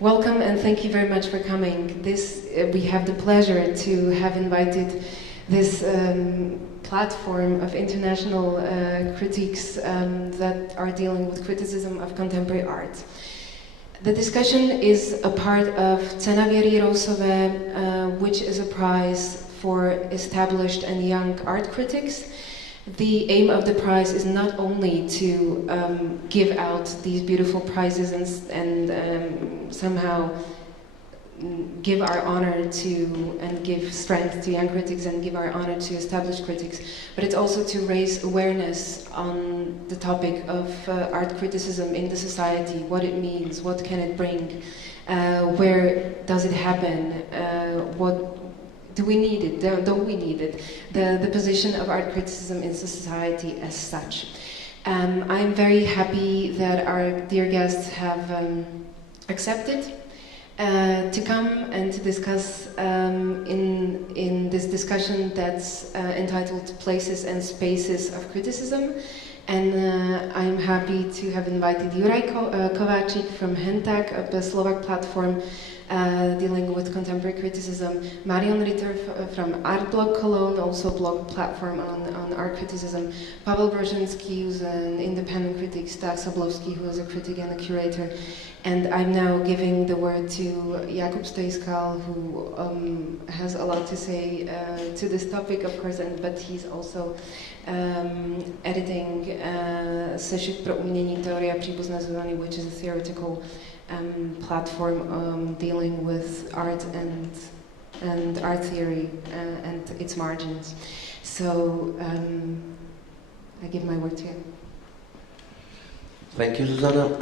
welcome and thank you very much for coming. We have the pleasure to have invited this platform of international critiques that are dealing with criticism of contemporary art. The discussion is a part of Ceny Věry Jirousové, which is a prize for established and young art critics. The aim of the prize is not only to give out these beautiful prizes and somehow give our honor to and give strength to young critics and give our honor to established critics, but it's also to raise awareness on the topic of art criticism in the society, what it means, what can it bring, where does it happen, what do we need it, don't we need it, the position of art criticism in society as such. I'm very happy that our dear guests have accepted to come and to discuss in this discussion that's entitled Places and Spaces of Criticism. And I'm happy to have invited Juraj Kováčik from Hentak, a Slovak platform dealing with contemporary criticism, Marion Ritter from Artblog Cologne, also a blog platform on art criticism, Pawel Brozynski, who's an independent critic, Stach Szablowski, who is a critic and a curator, and I'm now giving the word to Jakub Stejskal, who has a lot to say to this topic, of course, but he's also editing Sešit pro umění, teoria příbuzné zóny, which is a theoretical platform dealing with art and art theory and its margins. So I give my word to you. Thank you, Susanna.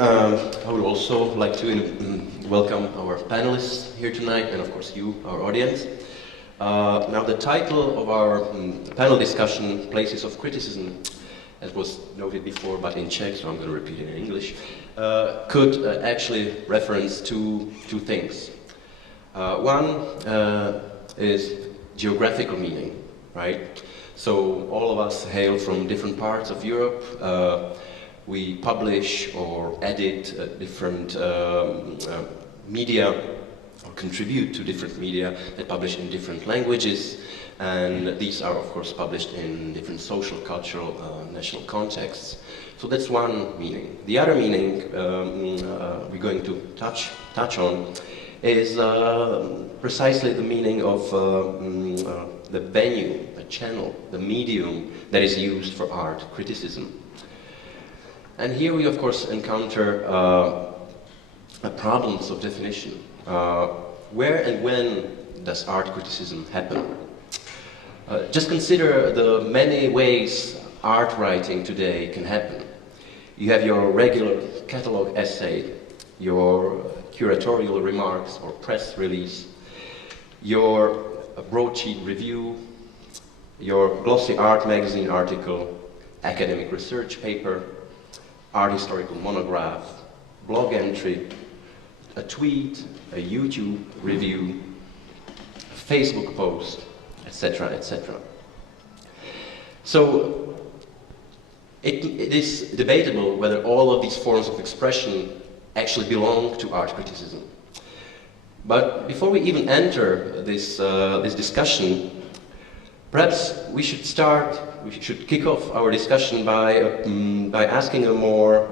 I would also like to welcome our panelists here tonight, and of course you, our audience. Now the title of our panel discussion, Places of Criticism, as was noted before but in Czech, so I'm going to repeat it in English, could actually reference two things. One is geographical meaning, right? So all of us hail from different parts of Europe. We publish or edit different media, or contribute to different media that publish in different languages, and these are of course published in different social, cultural, national contexts. So that's one meaning. The other meaning we're going to touch on is precisely the meaning of the venue, the channel, the medium that is used for art criticism. And here we of course encounter problems of definition. Where and when does art criticism happen? Just consider the many ways art writing today can happen. You have your regular catalog essay, your curatorial remarks or press release, your broadsheet review, your glossy art magazine article, academic research paper, art historical monograph, blog entry, a tweet, a YouTube review, a Facebook post, etc., etc. So it is debatable whether all of these forms of expression actually belong to art criticism. But before we even enter this discussion, perhaps we should kick off our discussion by asking a more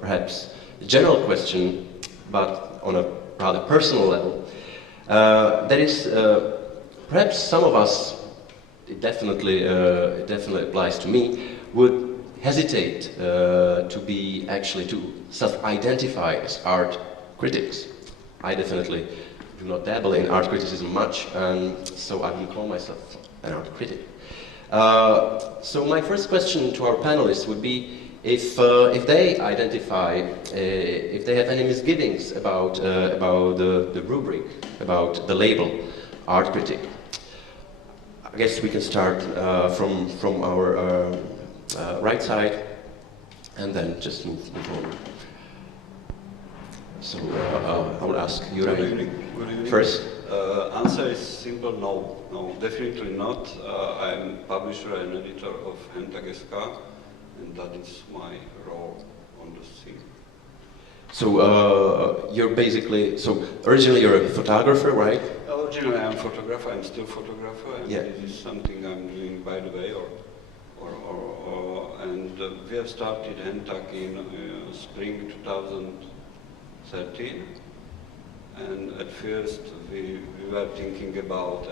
perhaps general question, but on a rather personal level. That is, perhaps some of us, it definitely applies to me, would hesitate to self-identify as art critics. I definitely do not dabble in art criticism much, and so I wouldn't call myself an art critic. So my first question to our panelists would be if they identify, if they have any misgivings about the rubric, about the label art critic. I guess we can start from our right side and then just move on. So I will ask Juraj first. Answer is simple: no, definitely not. I'm publisher and editor of Hentak.sk, and that is my role on the scene. So you're basically, so originally you're a photographer, right? Originally I'm a photographer, I'm still a photographer, and yeah. This is something I'm doing by the way, and we have started Hentak in spring 2013, and at first we were thinking about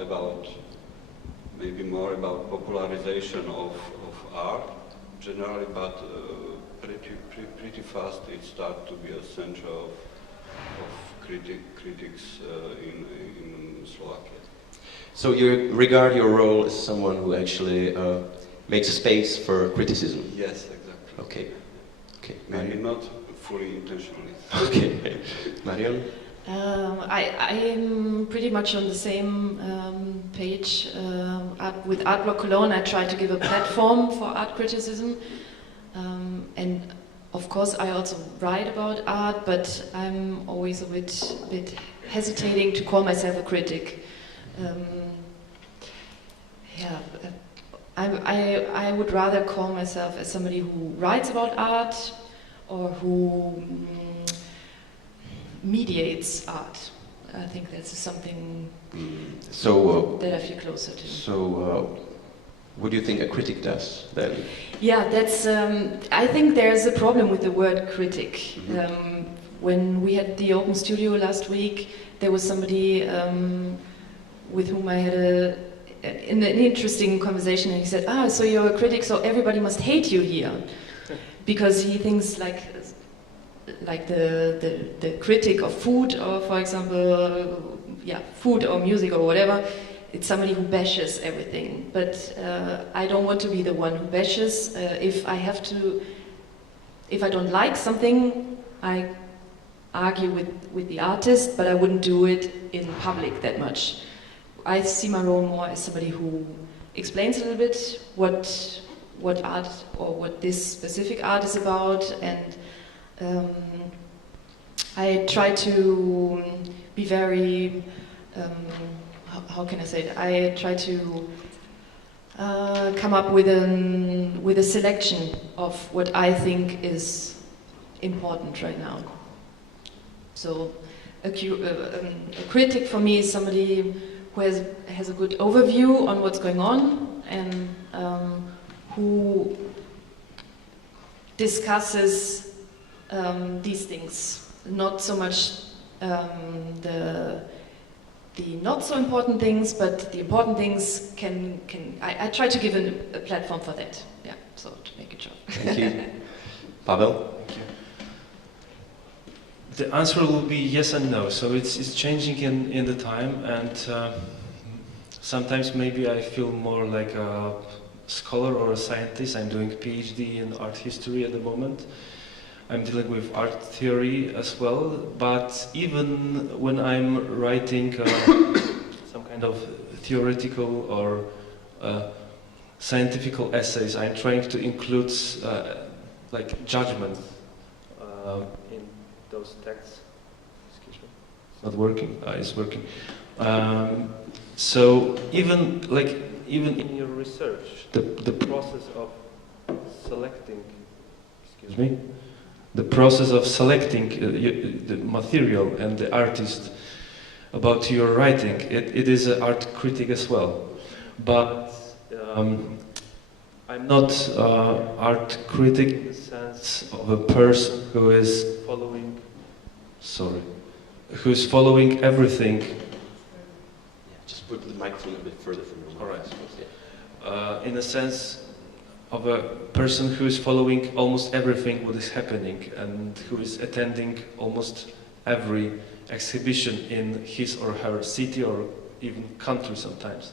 maybe more about popularization of art generally, but pretty fast it started to be a center of critics in Slovakia. So you regard your role as someone who actually makes space for criticism? Yes, exactly. Okay. Okay. Maybe not fully intentionally. Okay. Marion? I am pretty much on the same page. With Artblog Cologne, I try to give a platform for art criticism. And of course, I also write about art, but I'm always a bit hesitating to call myself a critic. I would rather call myself as somebody who writes about art or who mediates art. I think that's something that I feel closer to. So, what do you think a critic does then? Yeah, that's. I think there's a problem with the word critic. Mm-hmm. When we had the open studio last week, there was somebody with whom I had an interesting conversation, and he said, "Ah, so you're a critic, so everybody must hate you here," because he thinks like the critic of food, or for example, food or music or whatever. It's somebody who bashes everything, but I don't want to be the one who bashes. If I don't like something, I argue with the artist, but I wouldn't do it in public that much. I see my role more as somebody who explains a little bit what art or what this specific art is about, and I try to be very. How can I say it? I try to come up with a selection of what I think is important right now. So a critic for me is somebody who has a good overview on what's going on, and who discusses these things, not so much the not so important things, but the important things I try to give a platform for that. Yeah, so to make it short. Thank you. Pawel? Thank you. The answer will be yes and no. So it's changing in the time, and sometimes maybe I feel more like a scholar or a scientist. I'm doing a PhD in art history at the moment. I'm dealing with art theory as well, but even when I'm writing some kind of theoretical or scientific essays, I'm trying to include like judgment in those texts. Excuse me. It's not working. It's working. So even in your research, the process of selecting. Excuse me. The process of selecting the material and the artist about your writing, it is an art critic as well. But I'm not art critic in the sense of a person who is following. Who's following everything. Yeah, just put the microphone a bit further from your mouth. All right. In a sense of a person who is following almost everything what is happening, and who is attending almost every exhibition in his or her city or even country sometimes.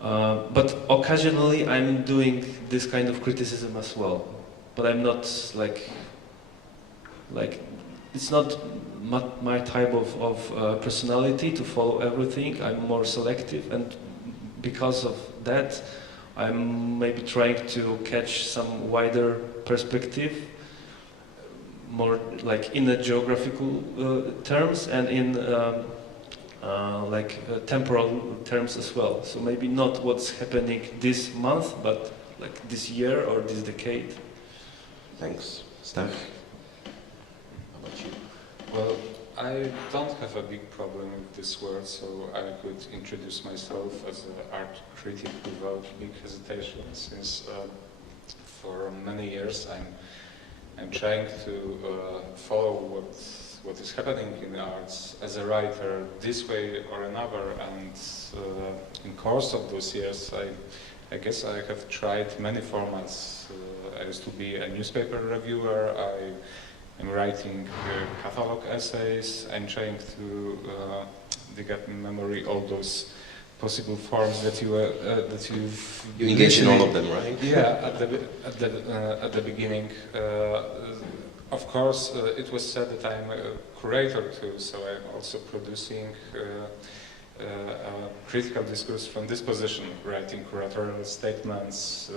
But occasionally I'm doing this kind of criticism as well. But I'm not like it's not my type of personality to follow everything. I'm more selective, and because of that I'm maybe trying to catch some wider perspective, more like in the geographical terms and in temporal terms as well. So maybe not what's happening this month, but like this year or this decade. Thanks. Stach? How about you? Well, I don't have a big problem with this word, so I could introduce myself as an art critic without big hesitation, since for many years I'm trying to follow what is happening in arts as a writer this way or another, and in course of those years I guess I have tried many formats. I used to be a newspaper reviewer, I'm writing catalog essays, I'm trying to dig up in memory all those possible forms that you've engage in all of them, right? Yeah, at the beginning. Of course, it was said that I'm a curator too, so I'm also producing critical discourse from this position, writing curatorial statements,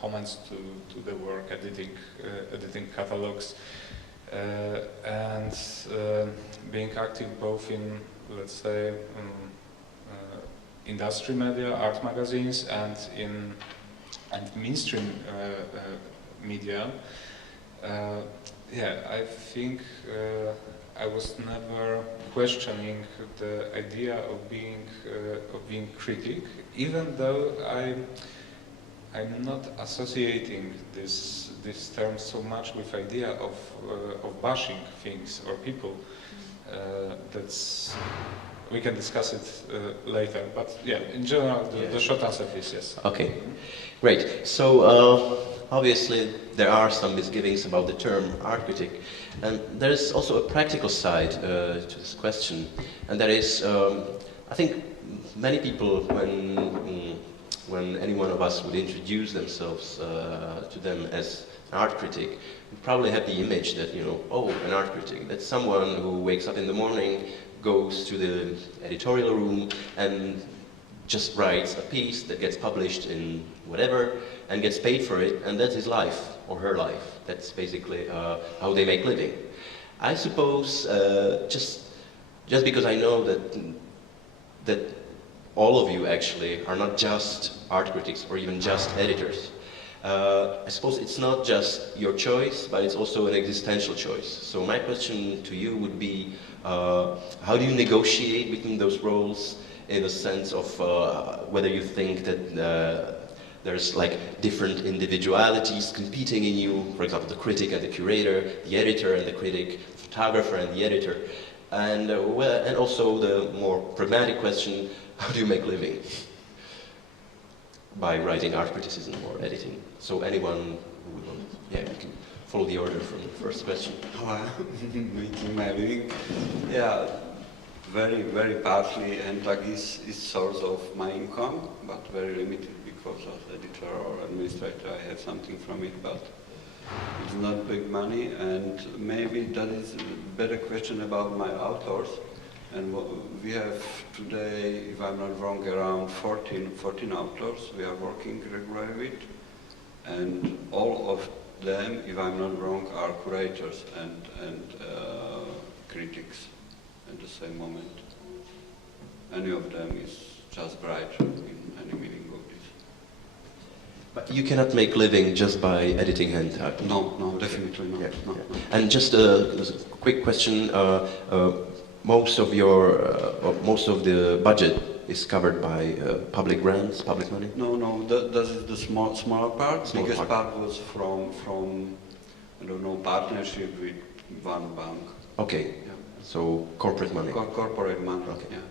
comments to the work, editing catalogs, and being active both in, let's say, industry media, art magazines, and mainstream media. Yeah, I think I was never questioning the idea of being critic, even though I'm not associating this term so much with idea of bashing things or people. We can discuss it later, but yeah, in general, the short answer is yes. Okay, great. So obviously there are some misgivings about the term art critic, and there is also a practical side to this question, and that is, I think many people, when any one of us would introduce themselves to them as an art critic, we probably have the image that, oh, an art critic, that's someone who wakes up in the morning, goes to the editorial room and just writes a piece that gets published in whatever and gets paid for it, and that's his life or her life. That's basically how they make living. I suppose just because I know that all of you actually are not just art critics or even just editors. I suppose it's not just your choice, but it's also an existential choice. So my question to you would be, how do you negotiate between those roles in the sense of whether you think that there's like different individualities competing in you, for example, the critic and the curator, the editor and the critic, the photographer and the editor, and also the more pragmatic question, how do you make living by writing art criticism or editing? So anyone who would want, yeah, you can follow the order from the first question. How I'm making my living? Yeah, very, very partly, and is source of my income, but very limited because as editor or administrator I have something from it, but it's not big money, and maybe that is a better question about my authors. And we have today, if I'm not wrong, around 14 authors we are working regularly with, and all of them, if I'm not wrong, are curators and critics at the same moment. Any of them is just writer in any meaning of this. But you cannot make living just by editing hand type? No, definitely not. Yeah, no. yeah. And just a quick question, most of the budget is covered by public grants, public money? No, that is the smaller part. Smaller Biggest part. part was from I don't know, partnership with one bank. Okay, Yeah. so corporate money. Corporate money. Okay. Yeah.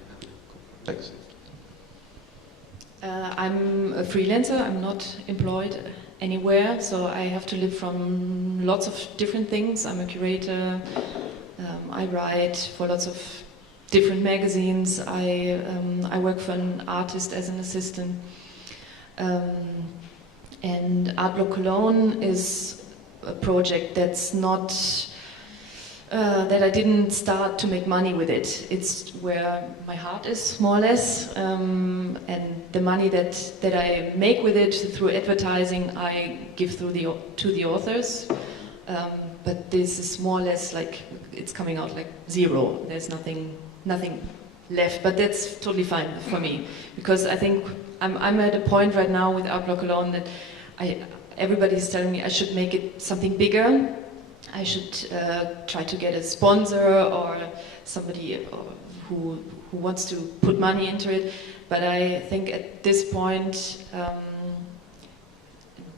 Thanks. I'm a freelancer, I'm not employed anywhere, so I have to live from lots of different things. I'm a curator, I write for lots of different magazines, I work for an artist as an assistant. And Artblog Cologne is a project that's not, that I didn't start to make money with it. It's where my heart is, more or less, and the money that I make with it through advertising I give to the authors. But this is more or less like, it's coming out like zero. There's nothing left, but that's totally fine for me, because I think I'm at a point right now with Artblog Cologne that everybody's telling me I should make it something bigger. I should try to get a sponsor or somebody who wants to put money into it. But I think at this point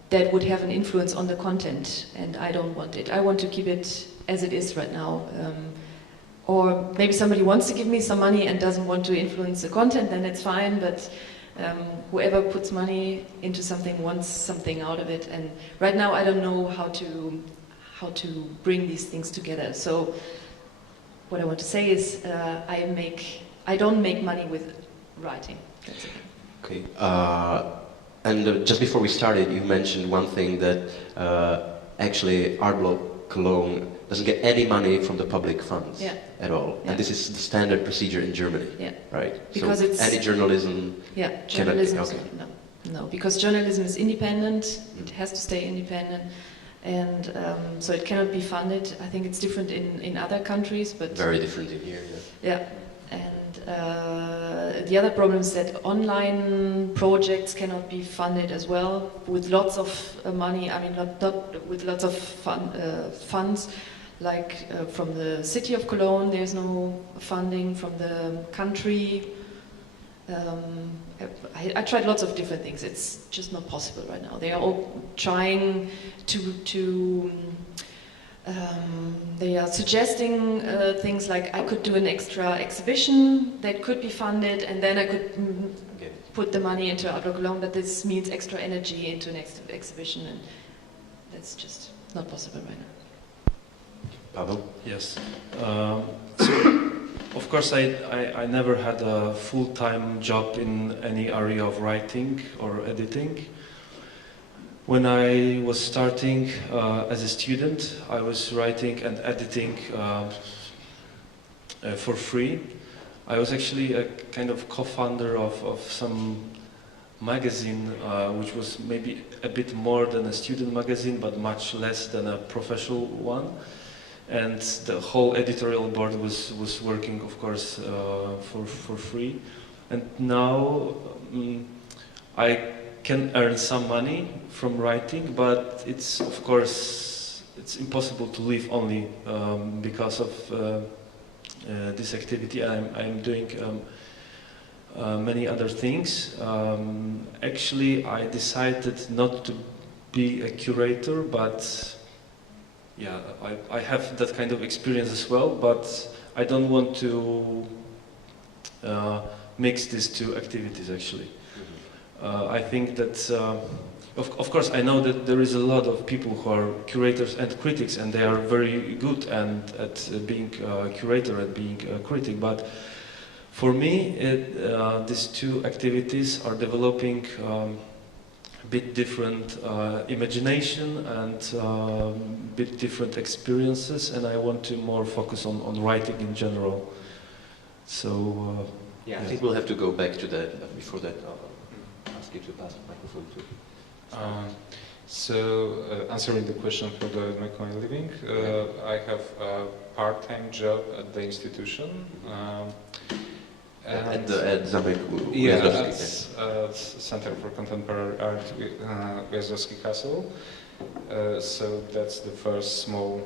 that would have an influence on the content, and I don't want it. I want to keep it as it is right now. Or maybe somebody wants to give me some money and doesn't want to influence the content, then it's fine, but whoever puts money into something wants something out of it. And right now I don't know how to bring these things together. So what I want to say is I don't make money with writing. That's it. Okay. And just before we started, you mentioned one thing, that actually Artblog Cologne doesn't get any money from the public funds at all. Yeah. And this is the standard procedure in Germany, right? Because so it's any journalism journalism cannot, okay. No, because journalism is independent, it has to stay independent, and so it cannot be funded. I think it's different in other countries, but... Very different in here, yeah. And the other problem is that online projects cannot be funded as well with lots of money. I mean, not with lots of funds. Like from the city of Cologne, there's no funding. From the country, I tried lots of different things. It's just not possible right now. They are all trying to they are suggesting things like I could do an extra exhibition that could be funded, and then I could put the money into Artblog Cologne, but this means extra energy into an exhibition, and that's just not possible right now. Pawel? Yes. So, of course, I never had a full-time job in any area of writing or editing. When I was starting as a student, I was writing and editing for free. I was actually a kind of co-founder of some magazine, which was maybe a bit more than a student magazine, but much less than a professional one. And the whole editorial board was working, of course, for free. And now I can earn some money from writing, but it's, of course, it's impossible to live only because of this activity. I'm doing many other things. Actually, I decided not to be a curator, but yeah, I have that kind of experience as well, but I don't want to mix these two activities, actually. I think that, of course, I know that there is a lot of people who are curators and critics, and they are very good at being a curator and being a critic, but for me, these two activities are developing a bit different imagination and a bit different experiences, and I want to more focus on writing in general. So, I think we'll have to go back to that, but before that, ask you to pass the microphone to. Answering the question how do I make my living, I have a part-time job at the institution. At Zamek Ujazdowski. At Center for Contemporary Art, Ujazdowski Castle. So that's the first small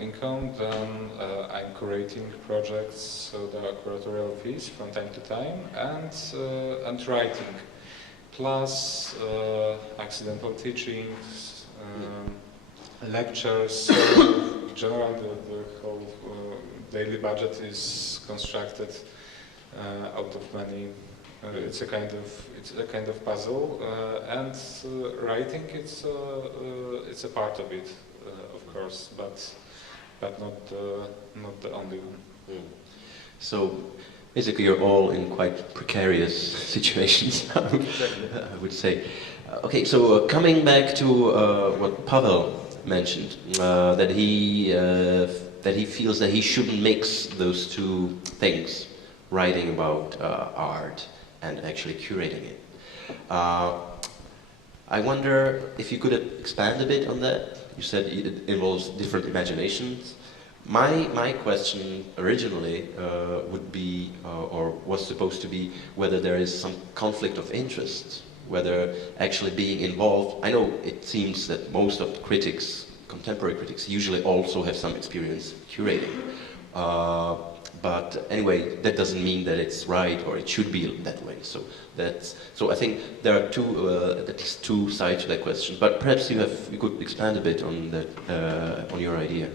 income. Then I'm curating projects, so there are curatorial fees from time to time, and writing. Plus accidental teachings, lectures. So in general, the whole daily budget is constructed out of many. It's a kind of puzzle, and writing it's a part of it, of course, but not the only one. So basically, you're all in quite precarious situations, I would say. Okay, so coming back to what Pawel mentioned, that he feels that he shouldn't mix those two things, writing about art and actually curating it. I wonder if you could expand a bit on that. You said it involves different imaginations. My question originally would be, or was supposed to be, whether there is some conflict of interest, whether actually being involved. I know it seems that most of the critics contemporary critics usually also have some experience curating. But anyway, that doesn't mean that it's right or it should be that way. So I think there are at least two sides to that question. But perhaps you could expand a bit on that, on your idea.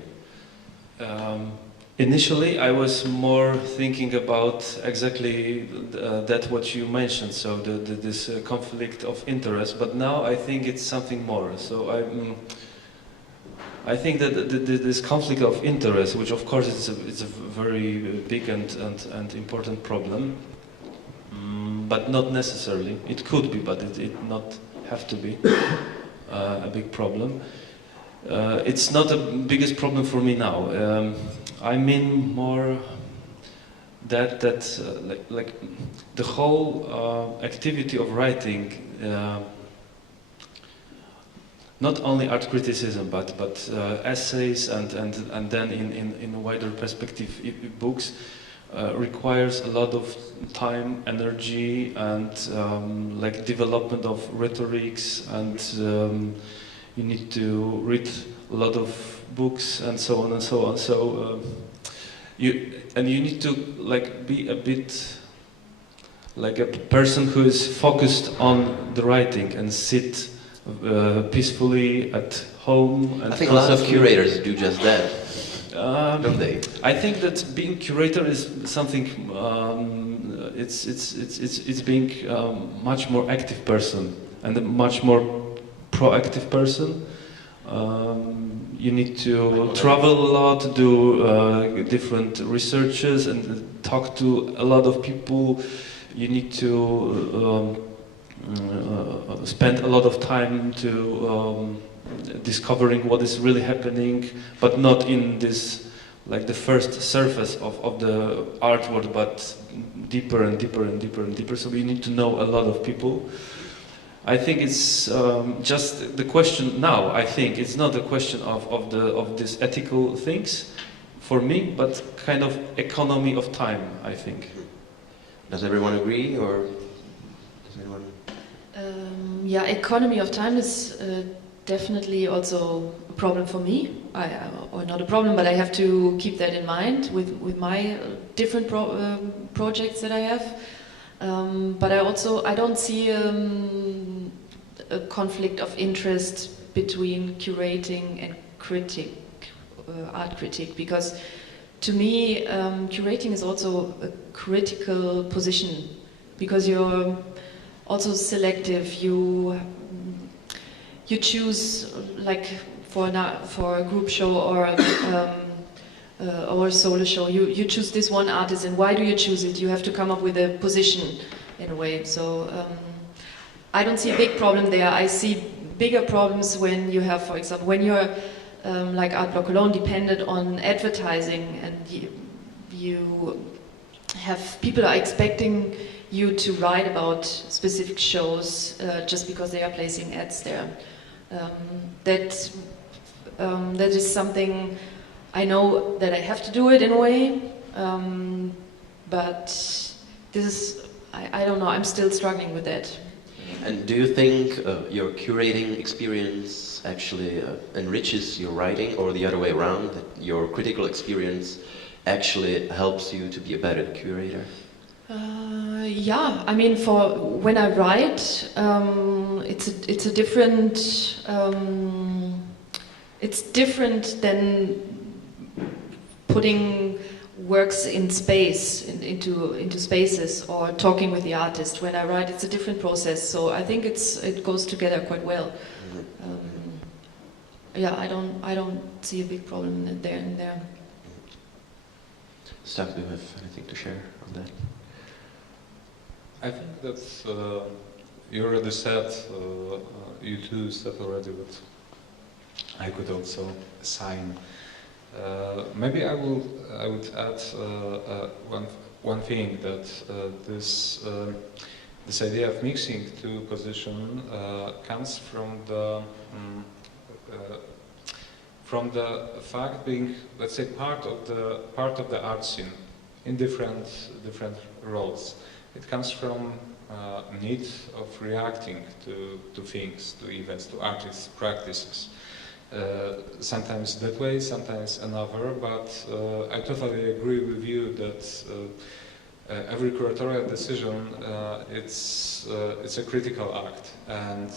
Initially, I was more thinking about exactly that what you mentioned. So this conflict of interest. But now I think it's something more. So I think that this conflict of interest, which of course it's a very big and important problem, but not necessarily. It could be, but it not have to be a big problem. It's not the biggest problem for me now. I mean more that like the whole activity of writing. Not only art criticism, but essays and then in a wider perspective books requires a lot of time, energy, and like development of rhetorics, and you need to read a lot of books and so on and so on. So you need to like be a bit like a person who is focused on the writing and sit peacefully at home. And I think a lot of curators do just that, don't they? I think that being curator is something. It's being much more active person and a much more proactive person. You need to travel a lot, do different researches, and talk to a lot of people. You need to spend a lot of time to discovering what is really happening, but not in this like the first surface of the artwork, but deeper and deeper and deeper and deeper. So you need to know a lot of people. I think it's just the question now. I think it's not a question of these ethical things for me, but kind of economy of time. I think. Does everyone agree, or does anyone? Yeah, economy of time is definitely also a problem for me. Or not a problem, but I have to keep that in mind with my different projects that I have. But I don't see a conflict of interest between curating and art critic, because to me curating is also a critical position, because you're also selective. You choose, like for a group show or a solo show, you choose this one artist, and why do you choose it? You have to come up with a position in a way. So I don't see a big problem there. I see bigger problems when you have, for example, when you're like Artblog Cologne dependent on advertising, and you have people are expecting you to write about specific shows just because they are placing ads there. That is something I know that I have to do it in a way, but this is, I don't know, I'm still struggling with that. And do you think your curating experience actually enriches your writing, or the other way around, that your critical experience actually helps you to be a better curator? Yeah, I mean, for when I write, it's a different. It's different than putting works in space, into spaces, or talking with the artist. When I write, it's a different process. So I think it goes together quite well. Yeah, I don't see a big problem there. Stach, do you have anything to share on that? I think that you already said, you two said already, but I could also assign. Maybe I would add one thing, that this idea of mixing two positions comes from the fact being, let's say, part of the art scene in different roles. It comes from need of reacting to things, to events, to artists' practices. sometimes that way, sometimes another, but I totally agree with you that every curatorial decision, it's a critical act, and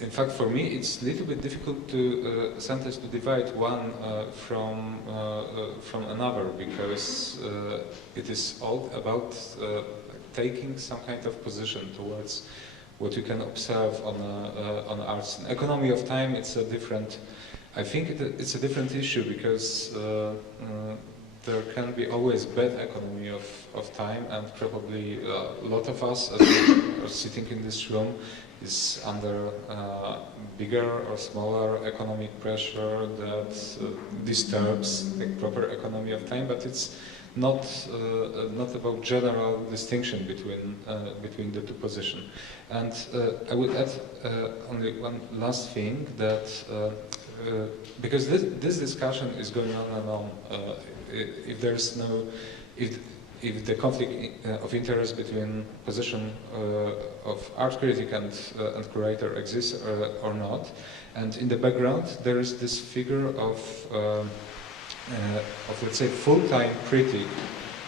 in fact for me it's a little bit difficult to sometimes to divide one from another, because it is all about taking some kind of position towards what you can observe on arts. In economy of time, it's a different. I think it's a different issue, because there can be always bad economy of time, and probably a lot of us, as we are sitting in this room, is under bigger or smaller economic pressure that disturbs the proper economy of time. But it's not about general distinction between the two positions. And I would add only one last thing, that because this discussion is going on and on, if there's no, if the conflict of interest between position of art critic and curator exists or not, and in the background there is this figure of let's say full-time critic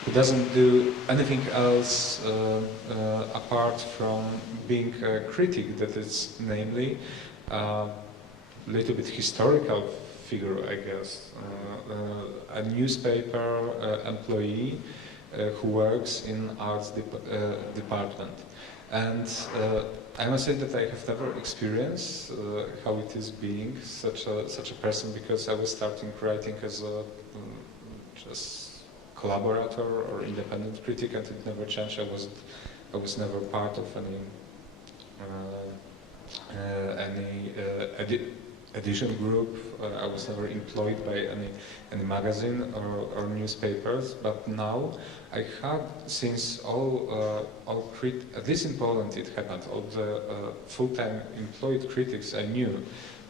who doesn't do anything else apart from being a critic, that is namely a little bit historical figure, I guess, a newspaper employee who works in arts department. And I must say that I have never experienced how it is being such a person, because I was starting writing as a just collaborator or independent critic, and it never changed. I was never part of any edition group. I was never employed by any magazine or newspapers. But now I have, since at least in Poland it happened, all the full-time employed critics I knew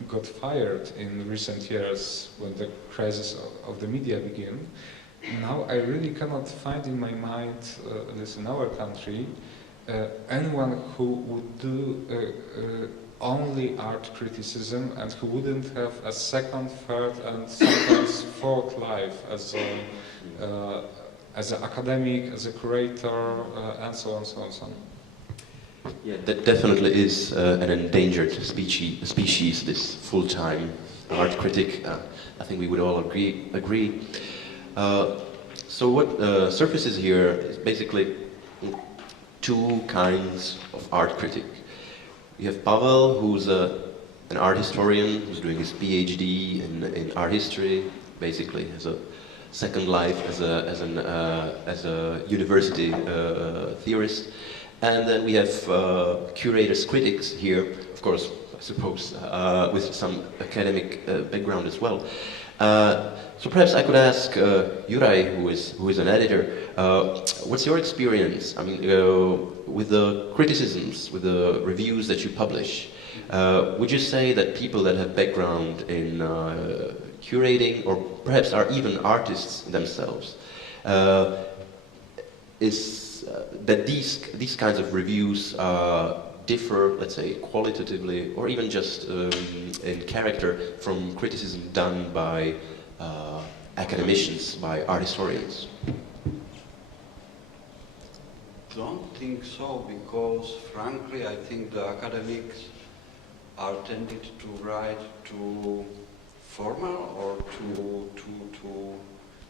got fired in recent years when the crisis of the media began. Now I really cannot find in my mind, at least in our country, anyone who would do only art criticism, and who wouldn't have a second, third, and sometimes fourth life as an academic, as a curator, and so on, so on, so on. Yeah, that definitely is an endangered species, this full-time art critic. I think we would all agree. So what surfaces here is basically two kinds of art critic. You have Pawel, who's an art historian, who's doing his PhD in art history, basically has a second life as a university theorist. And then we have curators, critics here, of course, I suppose, with some academic background as well. So perhaps I could ask Juraj, who is an editor, what's your experience? I mean, with the criticisms, with the reviews that you publish, would you say that people that have background in curating, or perhaps are even artists themselves, that these kinds of reviews differ, let's say, qualitatively, or even just in character, from criticism done by academicians, by art historians? Don't think so, because frankly I think the academics are tended to write too formal, or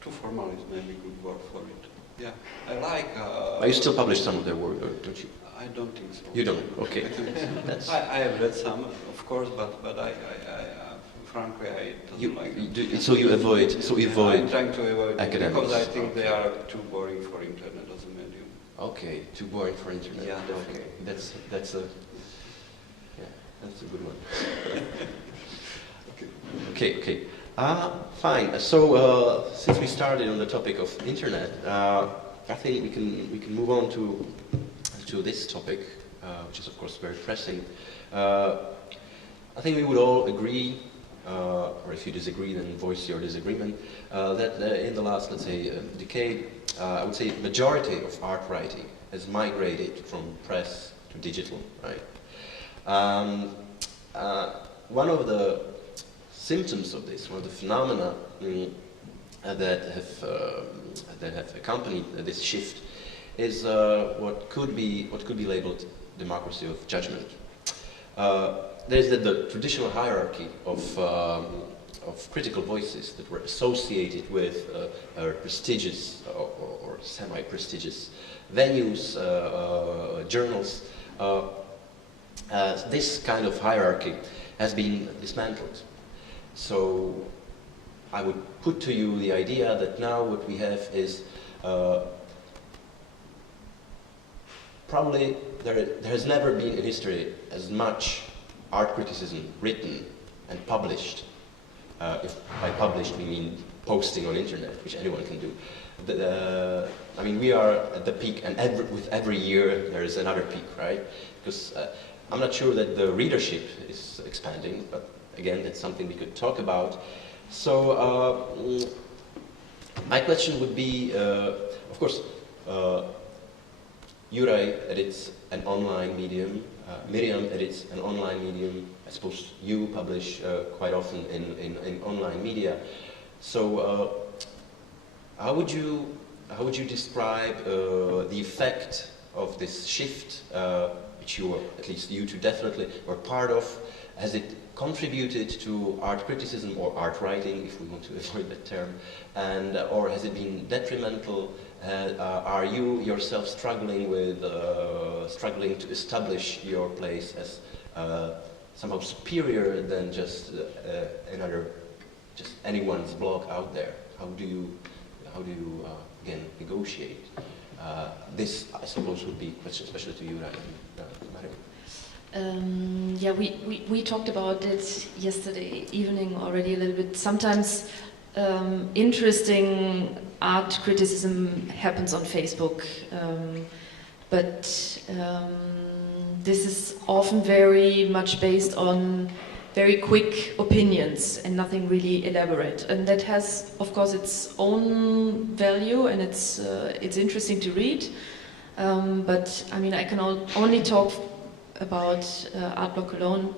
too formal is maybe a good word for it. Yeah, I like... But you still publish some of their work, don't you? I don't think so. You don't? Okay. I have read some, of course, but I frankly, I don't like them. So you avoid I'm trying to avoid academics. Because I think they are too boring for internet as a medium. Okay, too boring for internet. Yeah, okay. That's a good one. Okay. Fine. So since we started on the topic of internet, I think we can move on to this topic, which is of course very pressing. I think we would all agree, or if you disagree, then voice your disagreement, that in the last, let's say, decade, I would say majority of art writing has migrated from press to digital, right? one of the symptoms of this, one of the phenomena that have accompanied this shift, is what could be labeled democracy of judgment. There's the traditional hierarchy of critical voices that were associated with prestigious or semi-prestigious venues, journals. This kind of hierarchy has been dismantled. So I would put to you the idea that now what we have is probably there has never been in history as much art criticism written and published. If by published we mean posting on internet, which anyone can do. I mean, we are at the peak, and with every year there is another peak, right? Because I'm not sure that the readership is expanding, but again, that's something we could talk about. So my question would be, of course, Juraj edits an online medium, Miriam edits an online medium. I suppose you publish quite often in online media. So how would you describe the effect of this shift, which you, or at least you two definitely, were part of? Has it contributed to art criticism or art writing, if we want to avoid that term, and or has it been detrimental? Are you yourself struggling to establish your place as somehow superior than just anyone's blog out there? How do you again negotiate? This, I suppose, would be a question especially to you, Marion. Yeah, we talked about it yesterday evening already a little bit. Sometimes interesting art criticism happens on Facebook, but this is often very much based on very quick opinions and nothing really elaborate. And that has, of course, its own value, and it's interesting to read. But I mean, I can only talk about Artblog Cologne,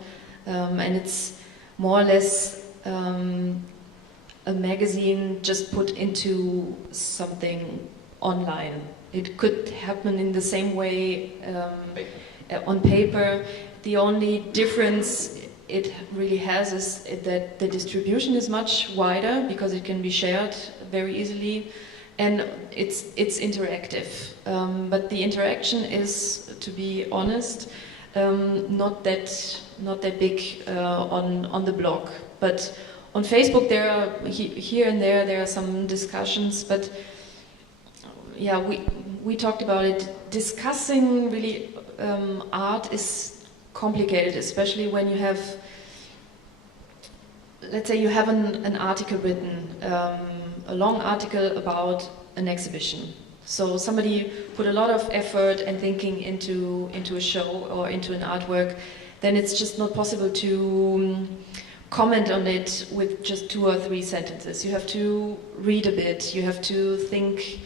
and it's more or less a magazine just put into something online. It could happen in the same way on paper. The only difference it really has is that the distribution is much wider because it can be shared very easily, and it's interactive. But the interaction is, to be honest, not that big on the blog. But on Facebook, there are here and there are some discussions. But yeah, we talked about it. Discussing really art is complicated, especially when you have, let's say, you have an article written, a long article about an exhibition. So somebody put a lot of effort and thinking into a show or into an artwork. Then it's just not possible to comment on it with just 2 or 3 sentences. You have to read a bit. You have to think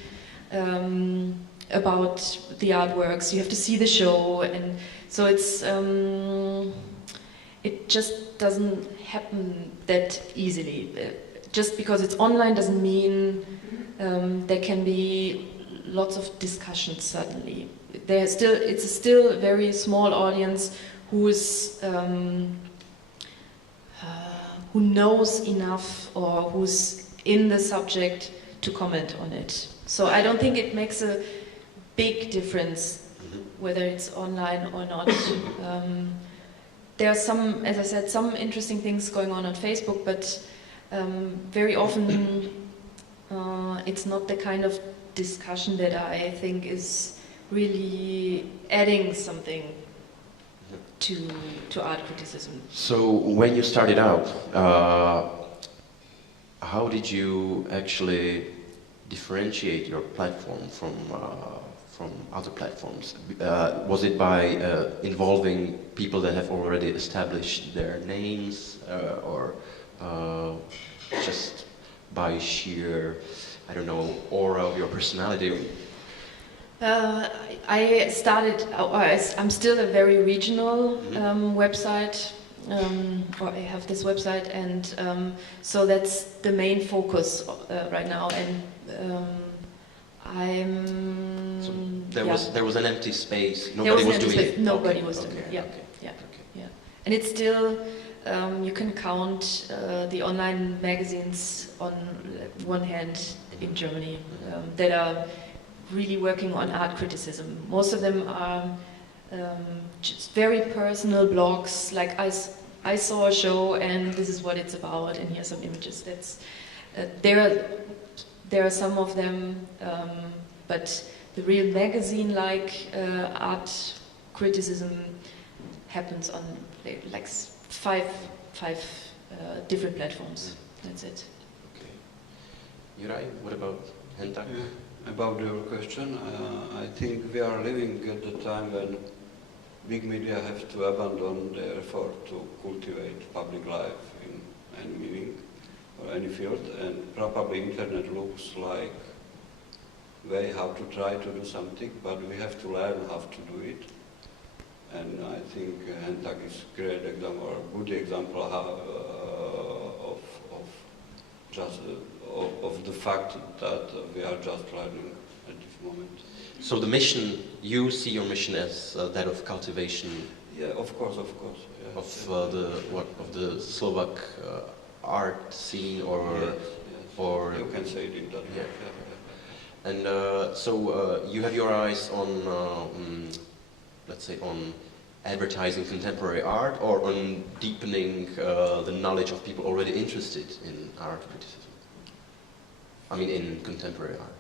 about the artworks. You have to see the show, and so it's it just doesn't happen that easily. Just because it's online doesn't mean there can be lots of discussions. Suddenly, it's still a very small audience who knows enough or who's in the subject to comment on it. So I don't think it makes a big difference whether it's online or not. There are some, as I said, some interesting things going on Facebook, but very often it's not the kind of discussion that I think is really adding something to art criticism. So when you started out, how did you actually differentiate your platform from other platforms? Was it by involving people that have already established their names, or just by sheer, I don't know, aura of your personality? I'm still a very regional website. or I have this website, and so that's the main focus right now. And So there was an empty space. Nobody was doing it. Nobody was doing it. Yeah, yeah. And it's still. You can count the online magazines on one hand in Germany that are really working on art criticism. Most of them are just very personal blogs, like I saw a show and this is what it's about, and here's some images. That's there are some of them, but the real magazine-like art criticism happens on like five different platforms. That's it. Okay. Juraj, what about Hentak? About your question, I think we are living at the time when big media have to abandon their effort to cultivate public life in any meaning or any field, and probably internet looks like way how to try to do something, but we have to learn how to do it. And I think Hentak is a great example, or a good example of the fact that we are just learning at this moment. So the mission, you see your mission as that of cultivation. Yeah, of course. Yeah. Of the Slovak art scene, or yes. or you can say it in that way. Yeah. And so you have your eyes on. Let's say on advertising contemporary art, or on deepening the knowledge of people already interested in art criticism? I mean, in contemporary art.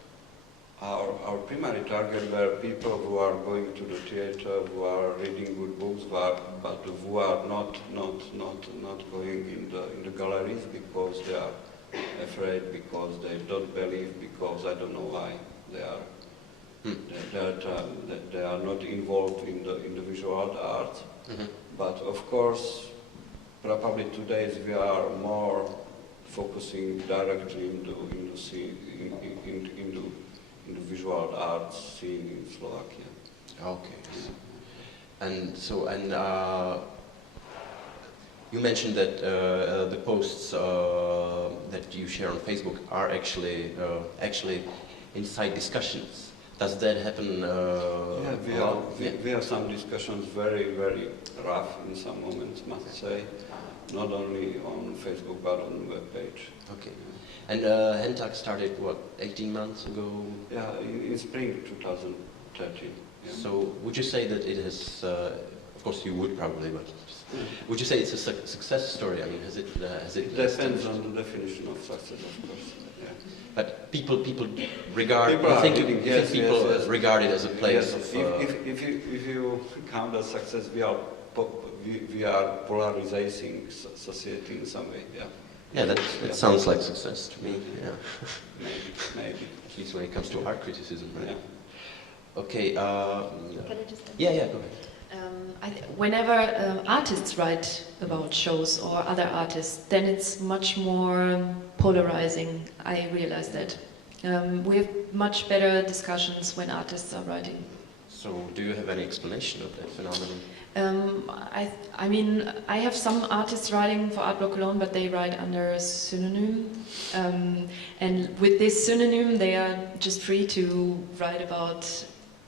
Our primary target were people who are going to the theater, who are reading good books, but who are not going in the galleries because they are afraid, because they don't believe, because I don't know why they are. That they are not involved in the visual art, but of course, probably today we are more focusing directly into the visual art scene in Slovakia. Okay. And so you mentioned that the posts that you share on Facebook are actually inside discussions. Does that happen? We have some discussions, very, very rough in some moments, must say. Not only on Facebook, but on the webpage. Okay. And Hentak started, what, 18 months ago? Yeah, in spring 2013. Yeah. So would you say that it has, of course you would probably, but would you say it's a success story? I mean, has it It depends on the definition of success, of course. Yeah. But people regard. People regard it as a place of. If you count as success, we are polarizing society in some way. Yeah. Yeah, that sounds like success to me. Yeah. Maybe. At least when it comes to art criticism, right? Yeah. Okay. Can I just? Yeah. Go ahead. Whenever artists write about shows or other artists, then it's much more polarizing. I realize that. We have much better discussions when artists are writing. So, do you have any explanation of that phenomenon? I mean, I have some artists writing for Artblog Cologne, but they write under a pseudonym. And with this pseudonym, they are just free to write about,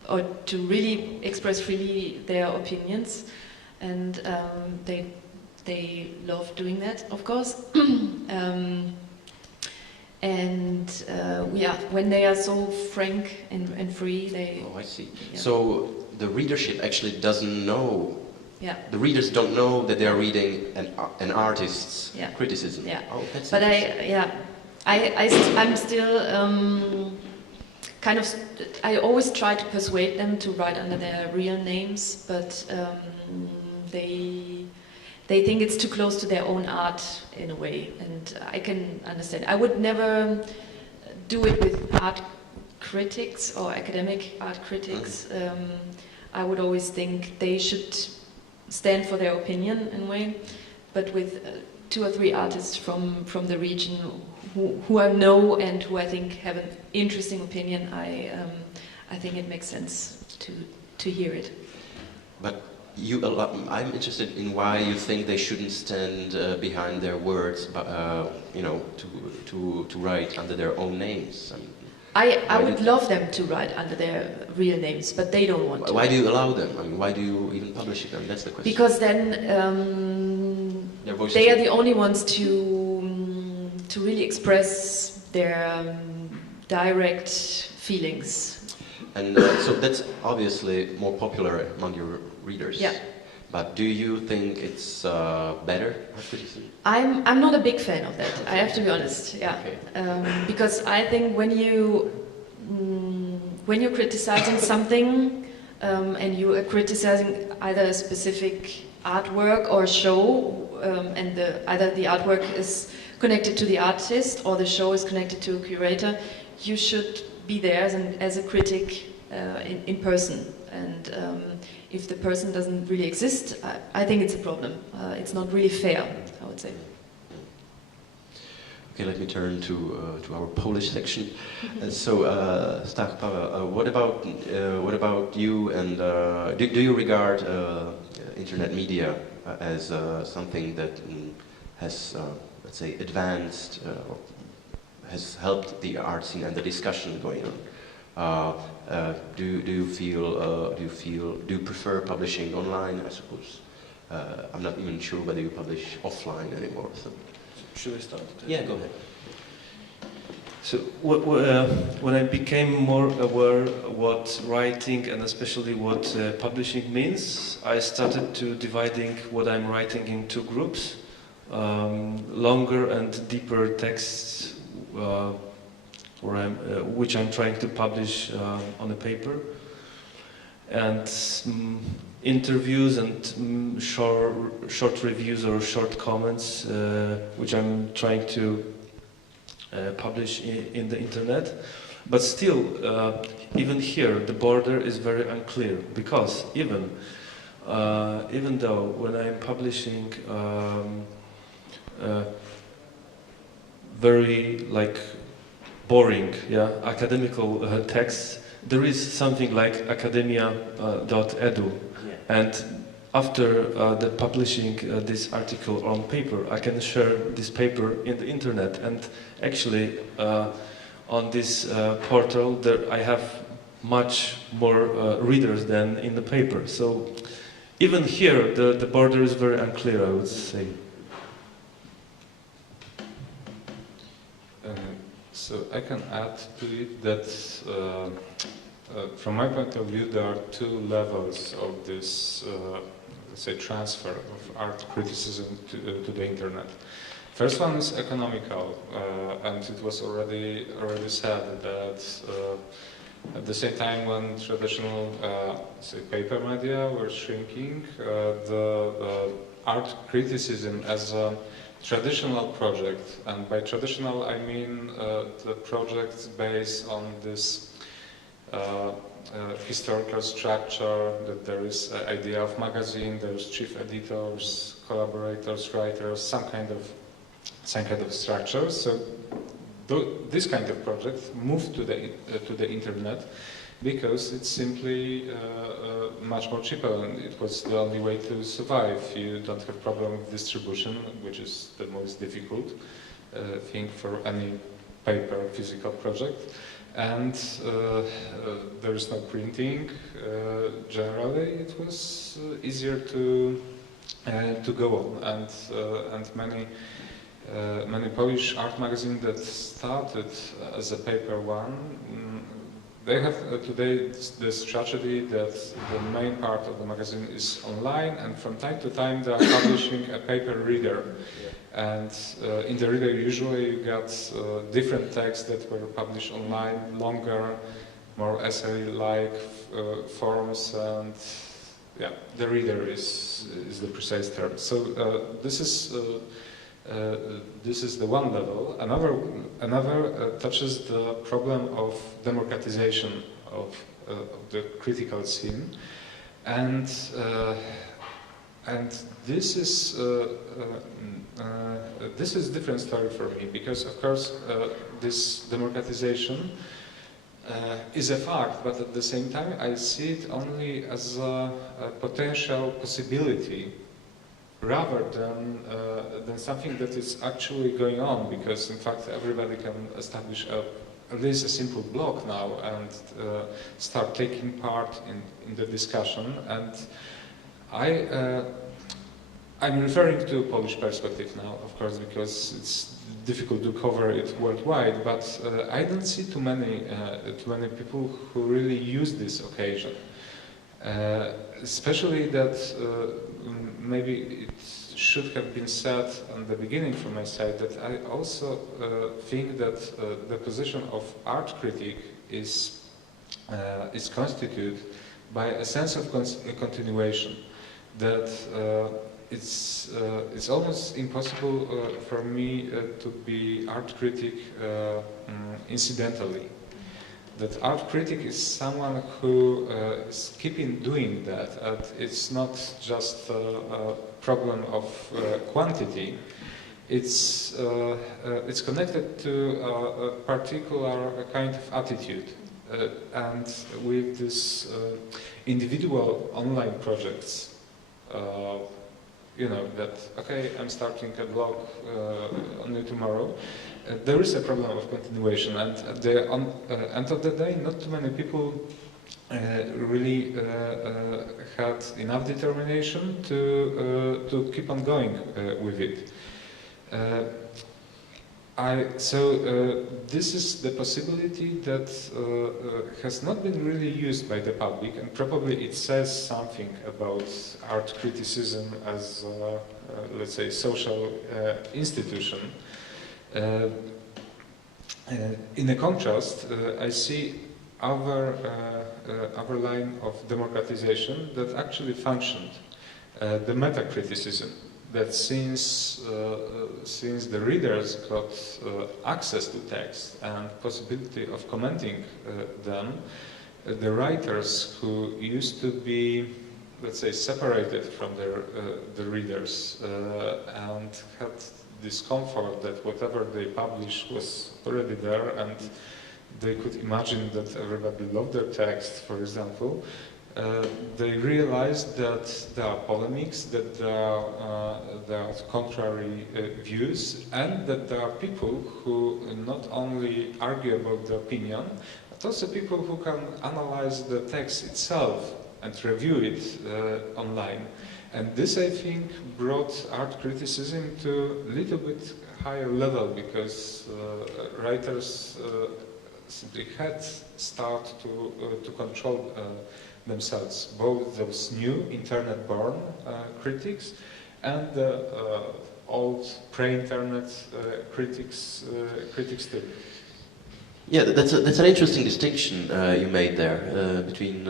or to really express freely their opinions. And they love doing that, of course. When they are so frank and free, they... Oh, I see. Yeah. So the readership actually doesn't know. Yeah. The readers don't know that they are reading an artist's criticism. Yeah. Oh, that's but I'm still I always try to persuade them to write under their real names, but they think it's too close to their own art in a way, and I can understand. I would never do it with art critics or academic art critics. I would always think they should stand for their opinion in a way, but with 2 or 3 artists from the region who I know and who I think have an interesting opinion, I think it makes sense to hear it. But I'm interested in why you think they shouldn't stand behind their words, but, you know, to write under their own names. I mean, I would love them to write under their real names, but they don't want to. Why do you allow them? I mean, why do you even publish them? That's the question. Because then they are the only ones to really express their direct feelings. And so that's obviously more popular among your readers. Yeah. But do you think it's better art criticism? I'm not a big fan of that. I have to be honest. Yeah. Okay. Because I think when you're criticizing something and you are criticizing either a specific artwork or show, and either the artwork is connected to the artist or the show is connected to a curator, you should be there as a critic in person. And if the person doesn't really exist, I think it's a problem. It's not really fair, I would say. Okay, let me turn to our Polish section. So, Stach, Pawel, what about you? And do you regard internet media as something that has, let's say, advanced, or has helped the art scene and the discussion going on? Do you prefer publishing online? I suppose I'm not even sure whether you publish offline anymore. So. Should I start? Yeah, go ahead. So when I became more aware what writing and especially what publishing means, I started to dividing what I'm writing in two groups: longer and deeper texts, which I'm trying to publish on a paper, and interviews and short reviews or short comments, which I'm trying to publish in the internet. But still, even here, the border is very unclear, because even though when I'm publishing very boring, academical texts, there is something like academia.edu, and after the publishing this article on paper, I can share this paper in the internet, and actually on this portal there I have much more readers than in the paper. So even here the border is very unclear, I would say. So I can add to it that from my point of view, there are two levels of this, let's say, transfer of art criticism to the internet. First one is economical, and it was already said that at the same time when traditional, say, paper media were shrinking, the art criticism as a traditional project, and by traditional I mean the projects based on this historical structure, that there is an idea of magazine, there's chief editors, collaborators, writers, some kind of structure. So this kind of project moved to the internet because it's simply much more cheaper, and it was the only way to survive. You don't have problem with distribution, which is the most difficult thing for any paper physical project. And there is no printing. Generally, it was easier to go on, and many Polish art magazines that started as a paper one, they have today the strategy that the main part of the magazine is online, and from time to time they are publishing a paper reader. And in the reader usually you got different texts that were published online, longer, more essay-like forms, and yeah, the reader is the precise term. So this is the one level. Another touches the problem of democratization of the critical scene, and this is different story for me, because of course this democratization is a fact, but at the same time I see it only as a potential possibility rather than something that is actually going on, because in fact everybody can establish at least a simple blog now and start taking part in the discussion. And I'm referring to Polish perspective now, of course, because it's difficult to cover it worldwide, but I don't see too many people who really use this occasion. Especially that maybe it should have been said on the beginning from my side that I also think that the position of art critic is constituted by a sense of continuation, that it's almost impossible for me to be art critic incidentally. That art critic is someone who is keeping doing that, and it's not just a problem of quantity. It's connected to a particular kind of attitude, and with this individual online projects. You know, that, okay, I'm starting a blog only tomorrow. There is a problem of continuation, and at the end of the day, not too many people really had enough determination to keep on going with it. This is the possibility that has not been really used by the public, and probably it says something about art criticism as, let's say, social institution. In a contrast, I see other line of democratization that actually functioned, the meta-criticism. That since the readers got access to text and possibility of commenting them, the writers who used to be, let's say, separated from the readers and had this comfort that whatever they published was already there and they could imagine that everybody loved their text, for example, they realized that there are polemics, that there are contrary views, and that there are people who not only argue about the opinion, but also people who can analyze the text itself and review it online. And this, I think, brought art criticism to a little bit higher level, because writers simply had started to control themselves, both those new internet-born critics and the old pre-internet critics too. Yeah, that's an interesting distinction you made there between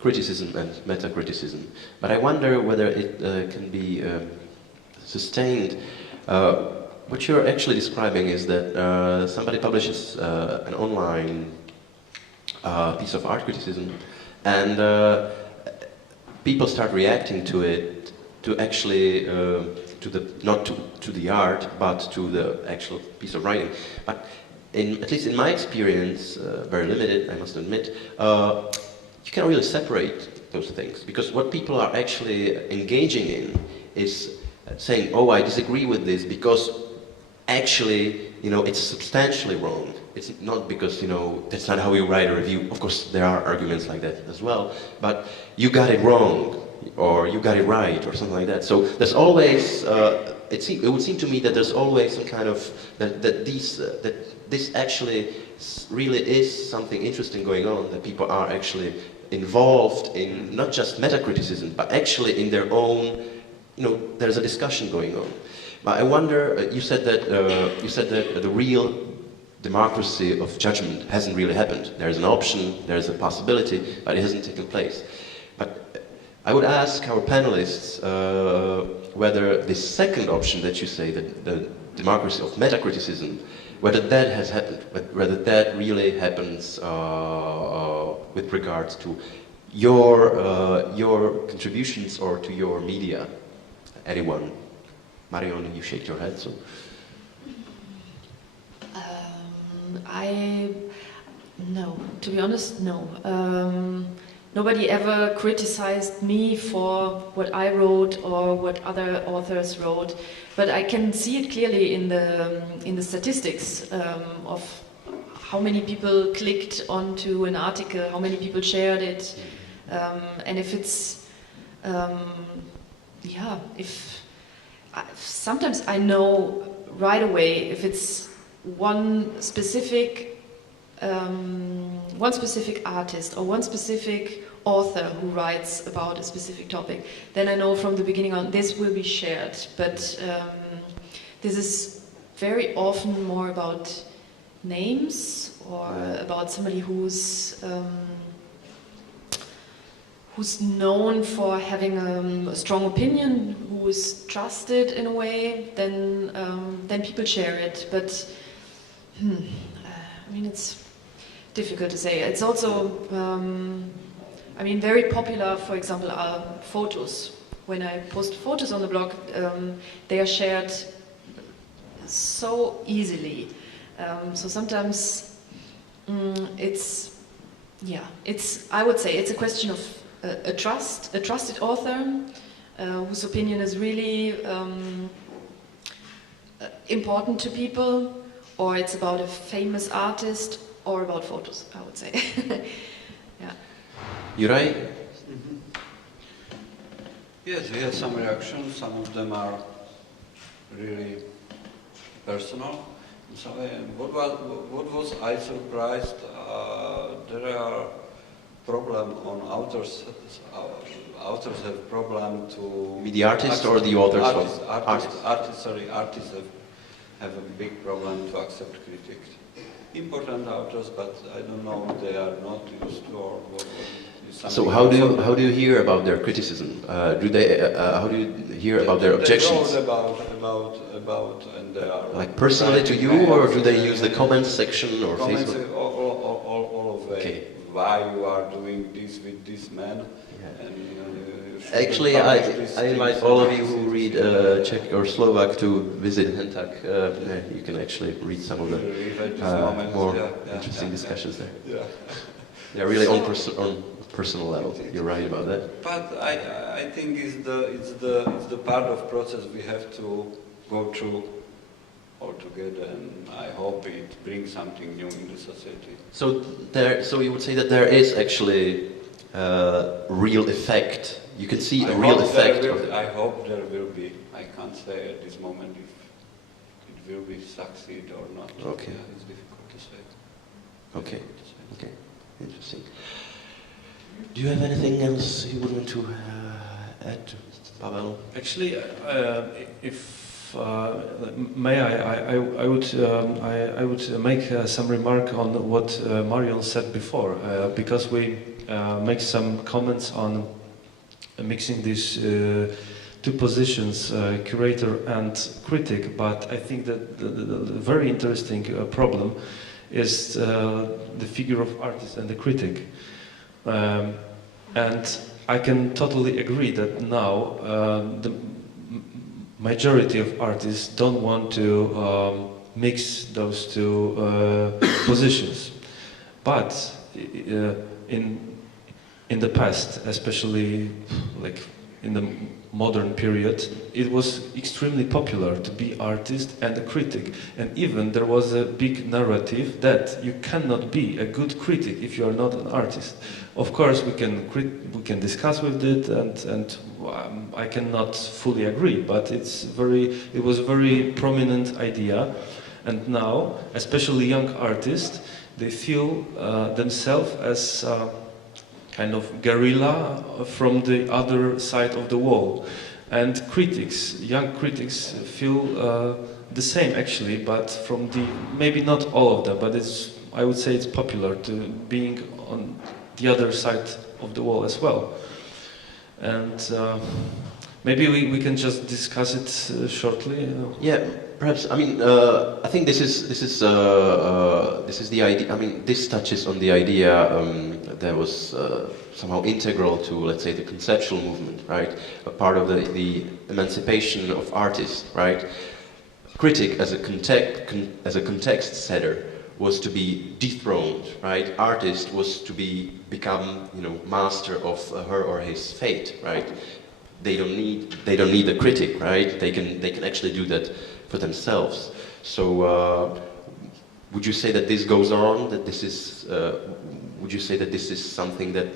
criticism and meta-criticism. But I wonder whether it can be sustained. What you're actually describing is that somebody publishes an online piece of art criticism, and people start reacting to it, to actually not to the art, but to the actual piece of writing. But at least in my experience, very limited, I must admit, you can't really separate those things, because what people are actually engaging in is saying, "Oh, I disagree with this because actually, you know, it's substantially wrong." It's not because, you know, that's not how you write a review. Of course, there are arguments like that as well, but you got it wrong, or you got it right, or something like that. So there's always, it would seem to me that there's always some kind of, that this actually really is something interesting going on, that people are actually involved in not just meta-criticism, but actually in their own, you know, there's a discussion going on. But I wonder, you said that the real democracy of judgment hasn't really happened. There's an option, there's a possibility, but it hasn't taken place. But I would ask our panelists whether this second option that you say, the democracy of meta-criticism, whether that has happened, whether that really happens with regards to your contributions or to your media. Anyone? Marion, you shake your head, so... No, to be honest, no. Nobody ever criticized me for what I wrote or what other authors wrote, but I can see it clearly in the statistics of how many people clicked onto an article, how many people shared it, and if it's, sometimes I know right away if it's one specific artist or one specific author who writes about a specific topic, then I know from the beginning on this will be shared. But this is very often more about names or about somebody who's known for having a strong opinion, who is trusted in a way, then people share it. But I mean, it's difficult to say. It's also, very popular, for example, are photos. When I post photos on the blog, they are shared so easily. So sometimes I would say it's a question of a trusted author whose opinion is really important to people, or it's about a famous artist, or about photos, I would say. Yeah. Juraj? Yes, we had some reactions. Some of them are really personal. So, what was I surprised? There are problem on authors. Authors have problem to. The artist or the authors? Artists have a big problem to accept critics. Important authors, but I don't know, they are not used to or what. So how do you hear about their criticism? How do you hear about their objections? They wrote about and they are like personally to you, or do they use the comments section or comments, Facebook? all of it. Okay. Why you are doing this with this man? Yeah. And, actually, I invite all of you who read Czech or Slovak to visit Hentak. You can actually read some of the more interesting discussions there. Yeah. They're really on personal level. You're right about that. But I think it's the part of process we have to go through all together, and I hope it brings something new in the society. So you would say that there is actually real effect. You can see a real effect. I hope there will be. I can't say at this moment if it will be succeed or not. Okay. Yeah, it's difficult to say. Okay. Okay. Interesting. Do you have anything else you would want to add, Pawel? Actually, if may I would make some remark on what Marion said before, because we make some comments on mixing these two positions, curator and critic. But I think that the very interesting problem is the figure of artist and the critic. And I can totally agree that now the majority of artists don't want to mix those two positions. But in the past, especially like in the modern period, it was extremely popular to be artist and a critic, and even there was a big narrative that you cannot be a good critic if you are not an artist. Of course, we can discuss with it, and I cannot fully agree, but it was a very prominent idea, and now, especially young artists, they feel themselves as kind of guerrilla from the other side of the wall. And critics, young critics, feel the same actually, but from maybe not all of them, but I would say it's popular to being on the other side of the wall as well. And maybe we can just discuss it shortly. Yeah, perhaps. I mean, I think this is the idea. I mean, this touches on the idea that was somehow integral to, let's say, the conceptual movement, right? A part of the emancipation of artists, right? Critic as a context setter, was to be dethroned, right? Artist was to become, you know, master of her or his fate, right? They don't need the critic, right? They can actually do that for themselves. So would you say that this goes on? That this is would you say that this is something that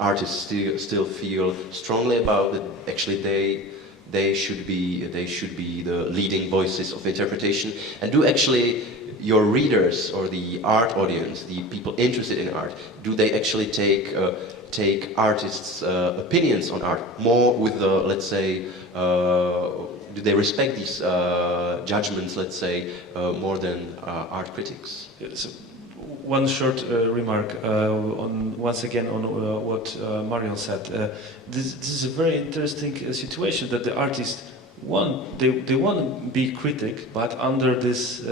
artists still feel strongly about? That actually they should be the leading voices of interpretation, and do actually your readers or the art audience, the people interested in art, do they actually take artists' opinions on art more with the, let's say, do they respect these judgments, let's say, more than art critics? So one short remark once again on what Marion said. This is a very interesting situation that the artists they want to be critic, but under this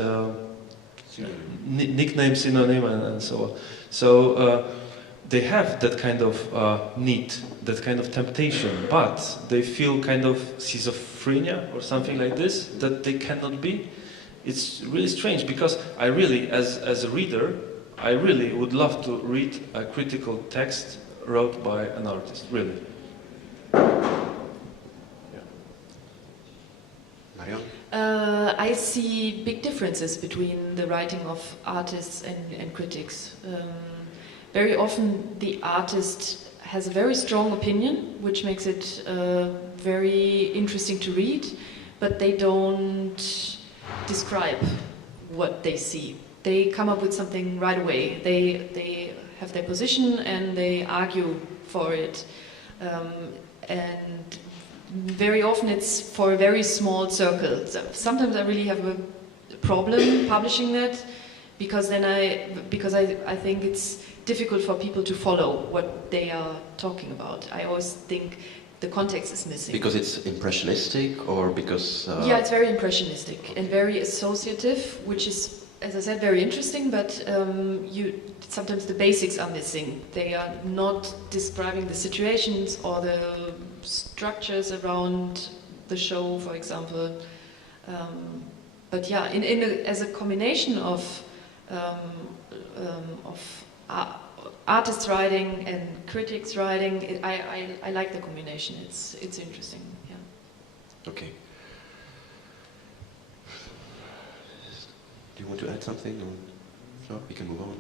nickname, synonym, and so on. So they have that kind of need, that kind of temptation, but they feel kind of schizophrenia or something like this, that they cannot be. It's really strange, because I really, as a reader, I really would love to read a critical text wrote by an artist, really. Yeah. Marion? I see big differences between the writing of artists and critics. Very often the artist has a very strong opinion, which makes it very interesting to read, but they don't describe what they see. They come up with something right away. They have their position and they argue for it. And very often it's for a very small circle. Sometimes I really have a problem publishing that, because then I think it's difficult for people to follow what they are talking about. I always think the context is missing. Because it's impressionistic, or because... Yeah, it's very impressionistic and very associative, which is, as I said, very interesting, but sometimes the basics are missing. They are not describing the situations or the structures around the show, for example. But yeah, as a combination of artists writing and critics writing, I like the combination. It's interesting. Yeah. Okay. Do you want to add something, or no? We can move on.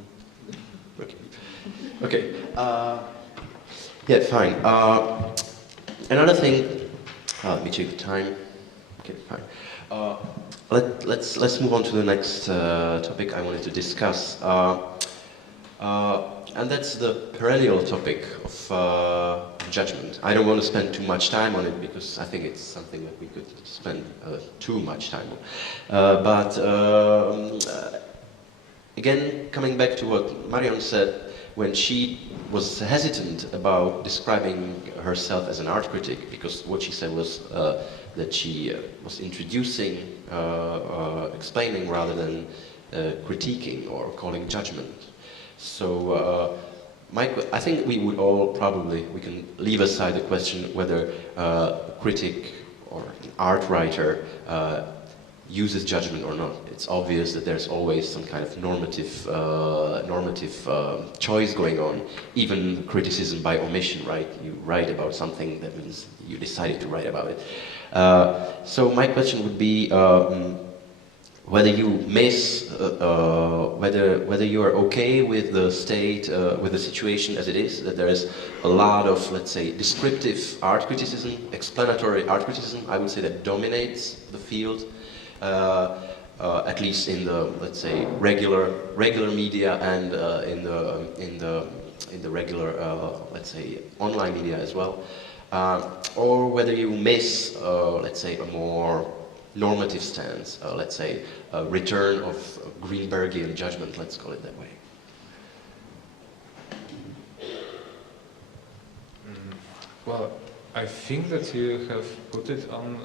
Okay. Okay. Yeah, fine. Another thing. Let me check the time. Okay, fine. Let's move on to the next topic I wanted to discuss. And that's the perennial topic of judgment. I don't want to spend too much time on it, because I think it's something that we could spend too much time on. But again, coming back to what Marion said, when she was hesitant about describing herself as an art critic, because what she said was that she was introducing, explaining rather than critiquing or calling judgment. So I think we would all we can leave aside the question whether a critic or an art writer uses judgment or not. It's obvious that there's always some kind of normative choice going on, even criticism by omission, right? You write about something, that means you decided to write about it. So my question would be whether you miss, whether you are okay with the state, with the situation as it is, that there is a lot of, let's say, descriptive art criticism, explanatory art criticism, I would say, that dominates the field, at least in the, let's say, regular media and in the regular, let's say, online media as well, or whether you miss, let's say, a more normative stance, let's say, a return of Greenbergian judgment, let's call it that way. Well, I think that you have put it on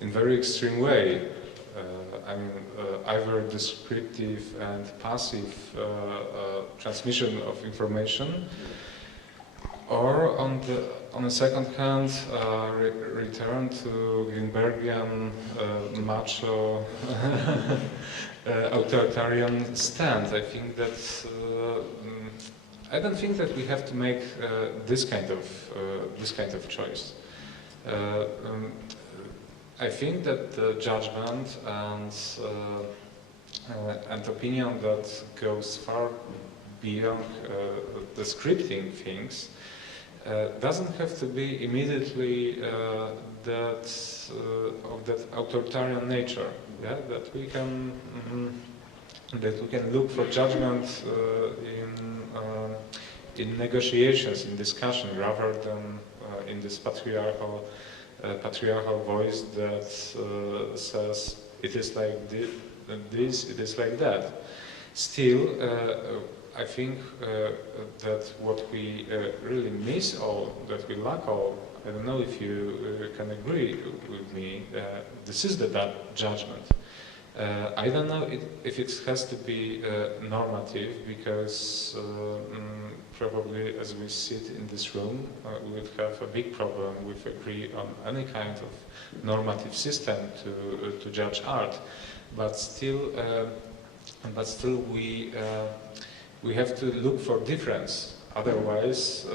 in very extreme way. I mean, either descriptive and passive transmission of information, or on the second hand, return to Greenbergian macho authoritarian stand. I think that I don't think that we have to make this kind of choice. I think that the judgment and opinion that goes far beyond the scripting things doesn't have to be immediately of that authoritarian nature. Yeah, that we can look for judgment in negotiations, in discussion, rather than in this patriarchal voice that says it is like this, it is like that. Still, I think that what we really miss all, that we lack all, I don't know if you can agree with me, this is the judgment. I don't know if it has to be normative, because probably as we sit in this room, we would have a big problem with agree on any kind of normative system to judge art. But still we have to look for difference. Otherwise,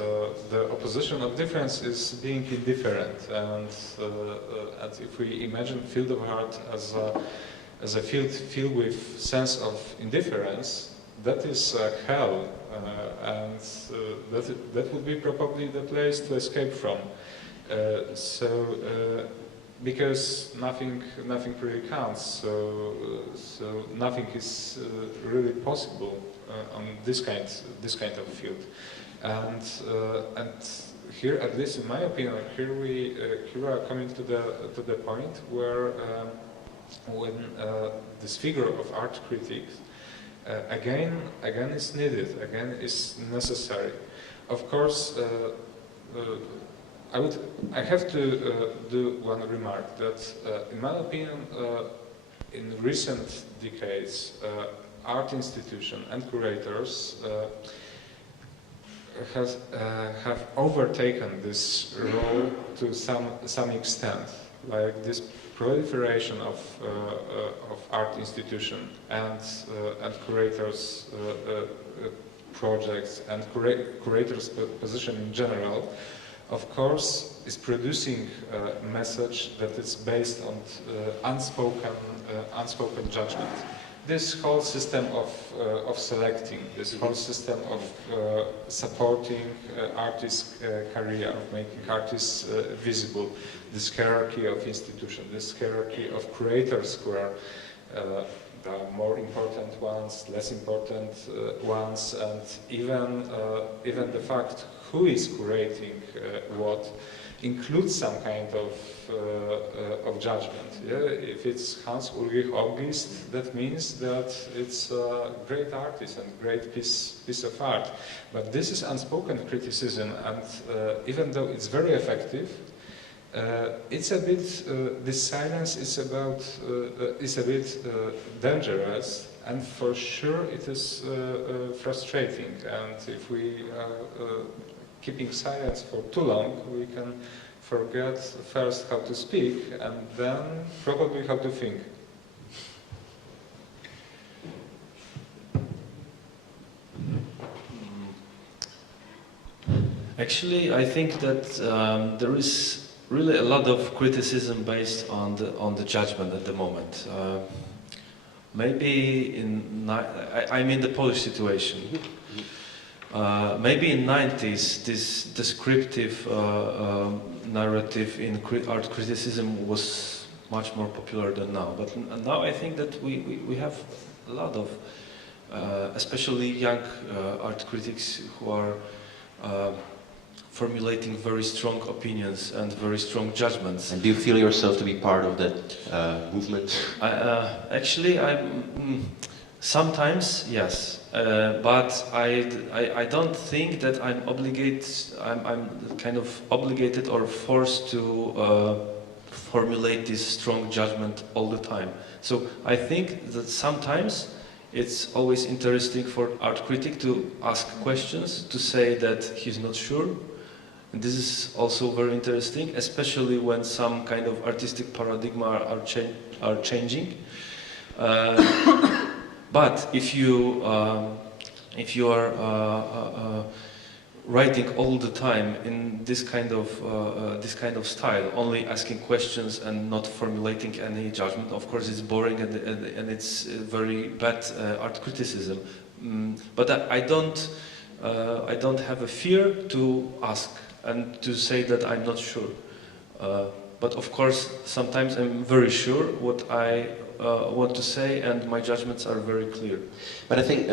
the opposition of difference is being indifferent. And if we imagine field of art as a field filled with sense of indifference, that is hell, and that would be probably the place to escape from. Because nothing really counts, so nothing is really possible on this kind of field, and here, at least in my opinion, here we are coming to the point where when this figure of art critics again is needed, again is necessary. Of course, I have to do one remark that, in my opinion, in recent decades, art institutions and curators have overtaken this role to some extent, like this proliferation of art institutions and curators' projects and curators' position in general, of course, is producing a message that is based on unspoken judgment. This whole system of selecting, this whole system of supporting artists' career, of making artists visible, this hierarchy of institutions, this hierarchy of curators who are the more important ones, less important ones, and even the fact who is curating what includes some kind of judgment. Yeah? If it's Hans Ulrich August, that means that it's a great artist and great piece of art. But this is unspoken criticism, and even though it's very effective, it's a bit. This silence is a bit dangerous, and for sure it is frustrating. And if we keeping silence for too long, we can forget first how to speak and then probably how to think. Actually, I think that there is really a lot of criticism based on the judgment at the moment. Maybe I mean the Polish situation. Maybe in 90s, this descriptive narrative in art criticism was much more popular than now. But now I think that we have a lot of, especially young art critics who are formulating very strong opinions and very strong judgments. And do you feel yourself to be part of that movement? Actually, sometimes yes, but I don't think that I'm kind of obligated or forced to formulate this strong judgment all the time. So I think that sometimes it's always interesting for art critic to ask questions, to say that he's not sure. And this is also very interesting, especially when some kind of artistic paradigm are changing. But if you are writing all the time in this kind of style, only asking questions and not formulating any judgment, of course it's boring and it's very bad art criticism. But I don't have a fear to ask and to say that I'm not sure. But of course, sometimes I'm very sure what I want to say, and my judgments are very clear. But I think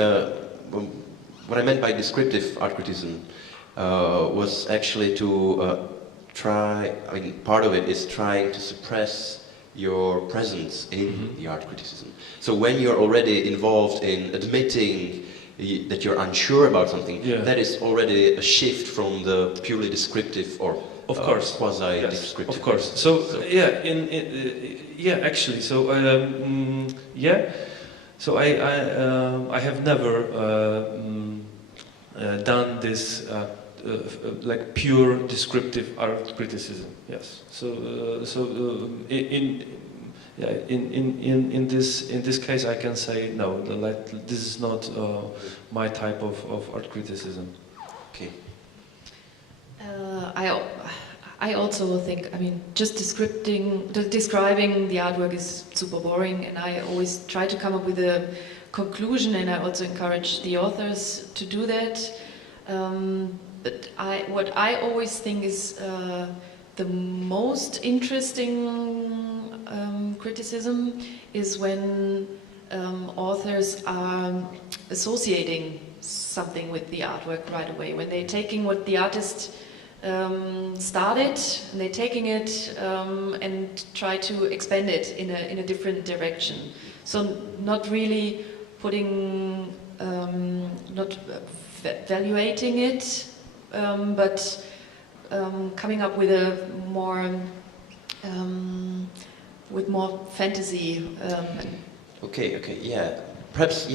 what I meant by descriptive art criticism was actually to try, I mean, part of it is trying to suppress your presence in the art criticism. So when you're already involved in admitting that you're unsure about something, that is already a shift from the purely descriptive or quasi-descriptive. Yes, of course. So actually, so So I have never done this like pure descriptive art criticism. Yes. In this case, I can say no. This is not my type of art criticism. Okay. I also think, I mean, just describing the artwork is super boring, and I always try to come up with a conclusion, and I also encourage the authors to do that. But what I always think is the most interesting criticism is when authors are associating something with the artwork right away, when they're taking what the artist started, and they're taking it and try to expand it in a different direction. So not really putting, not evaluating it, but coming up with a more, with more fantasy. Okay, yeah. Perhaps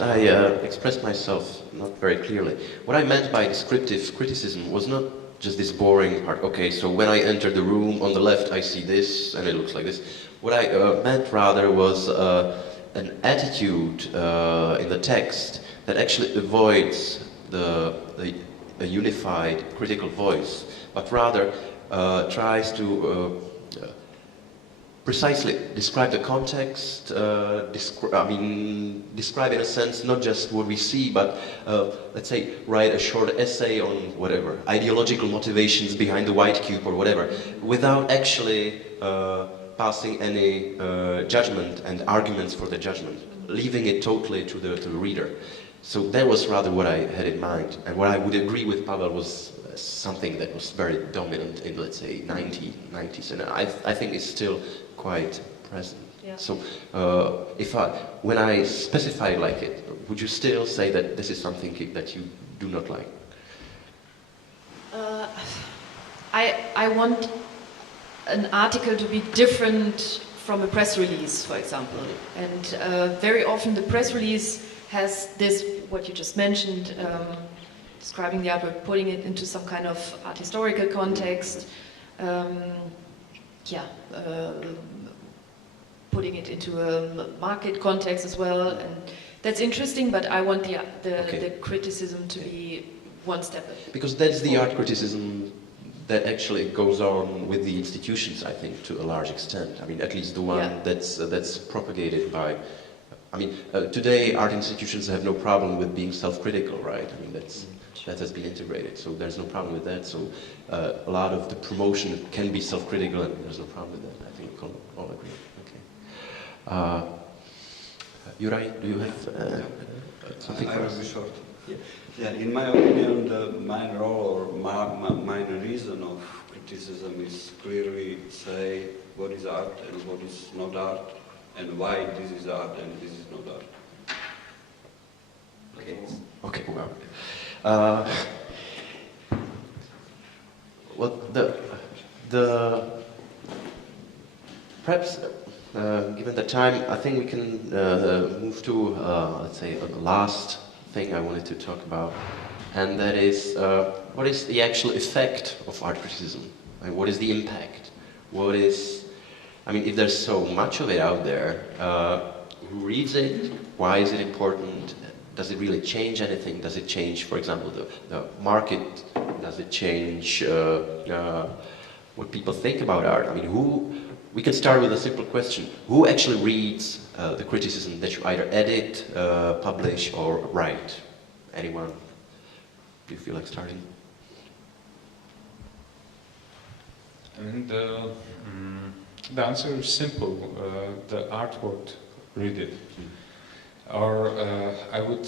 I expressed myself not very clearly. What I meant by descriptive criticism was not just this boring part. Okay, so when I enter the room, on the left I see this, and it looks like this. What I meant rather was an attitude in the text that actually avoids a unified critical voice, but rather tries to precisely describe the context, describe in a sense not just what we see, but let's say write a short essay on whatever, ideological motivations behind the white cube or whatever, without actually passing any judgment and arguments for the judgment, leaving it totally to the reader. So that was rather what I had in mind, and what I would agree with Pawel was something that was very dominant in, let's say, 90s, and I think it's still quite present. Yeah. So when I specify like it, would you still say that this is something that you do not like? I want an article to be different from a press release, for example. And very often the press release has this, what you just mentioned, describing the artwork, putting it into some kind of art historical context, putting it into a market context as well, and that's interesting. But I want the criticism to be one step. Because that's the art criticism that actually goes on with the institutions, I think, to a large extent. I mean, at least the one that's propagated by. I mean, today art institutions have no problem with being self-critical, right? I mean, that has been integrated, so there's no problem with that. So a lot of the promotion can be self-critical, and there's no problem with that. I think we can all agree. Okay. Juraj, do you have something for us? I will be short. Yeah, in my opinion, the main role or main reason of criticism is clearly say what is art and what is not art, and why this is art and this is not art. Okay. Well, perhaps given the time, I think we can move to let's say the last thing I wanted to talk about, and that is what is the actual effect of art criticism? I mean, what is the impact? What is, I mean, if there's so much of it out there, who reads it? Why is it important? Does it really change anything? Does it change, for example, the market? Does it change what people think about art? I mean, we can start with a simple question. Who actually reads the criticism that you either edit, publish, or write? Anyone? Do you feel like starting? I mean, the answer is simple. The art world read it. Or I would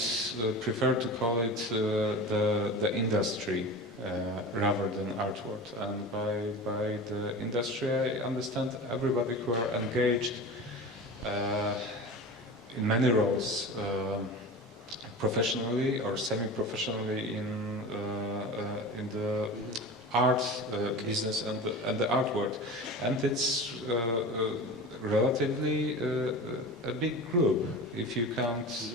prefer to call it the industry rather than art world. And by the industry I understand everybody who are engaged in many roles, professionally or semi-professionally in the art business and the art world. And it's relatively a big group. If you count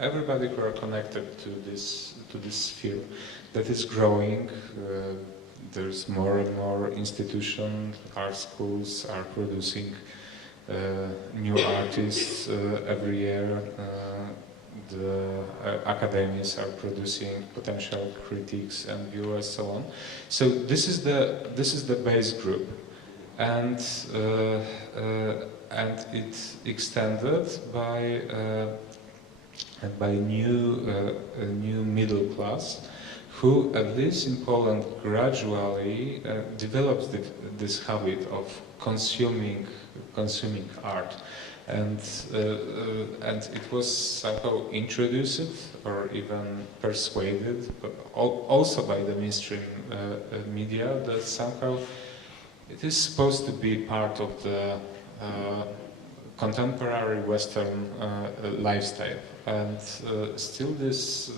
everybody who are connected to this sphere that is growing, there's more and more institutions, art schools are producing new artists every year. The academies are producing potential critics and viewers, so on. So this is the base group. And it's extended by new middle class, who at least in Poland gradually develops this habit of consuming art, and it was somehow introduced or even persuaded, but also by the mainstream media, that somehow it is supposed to be part of the contemporary Western lifestyle, and still this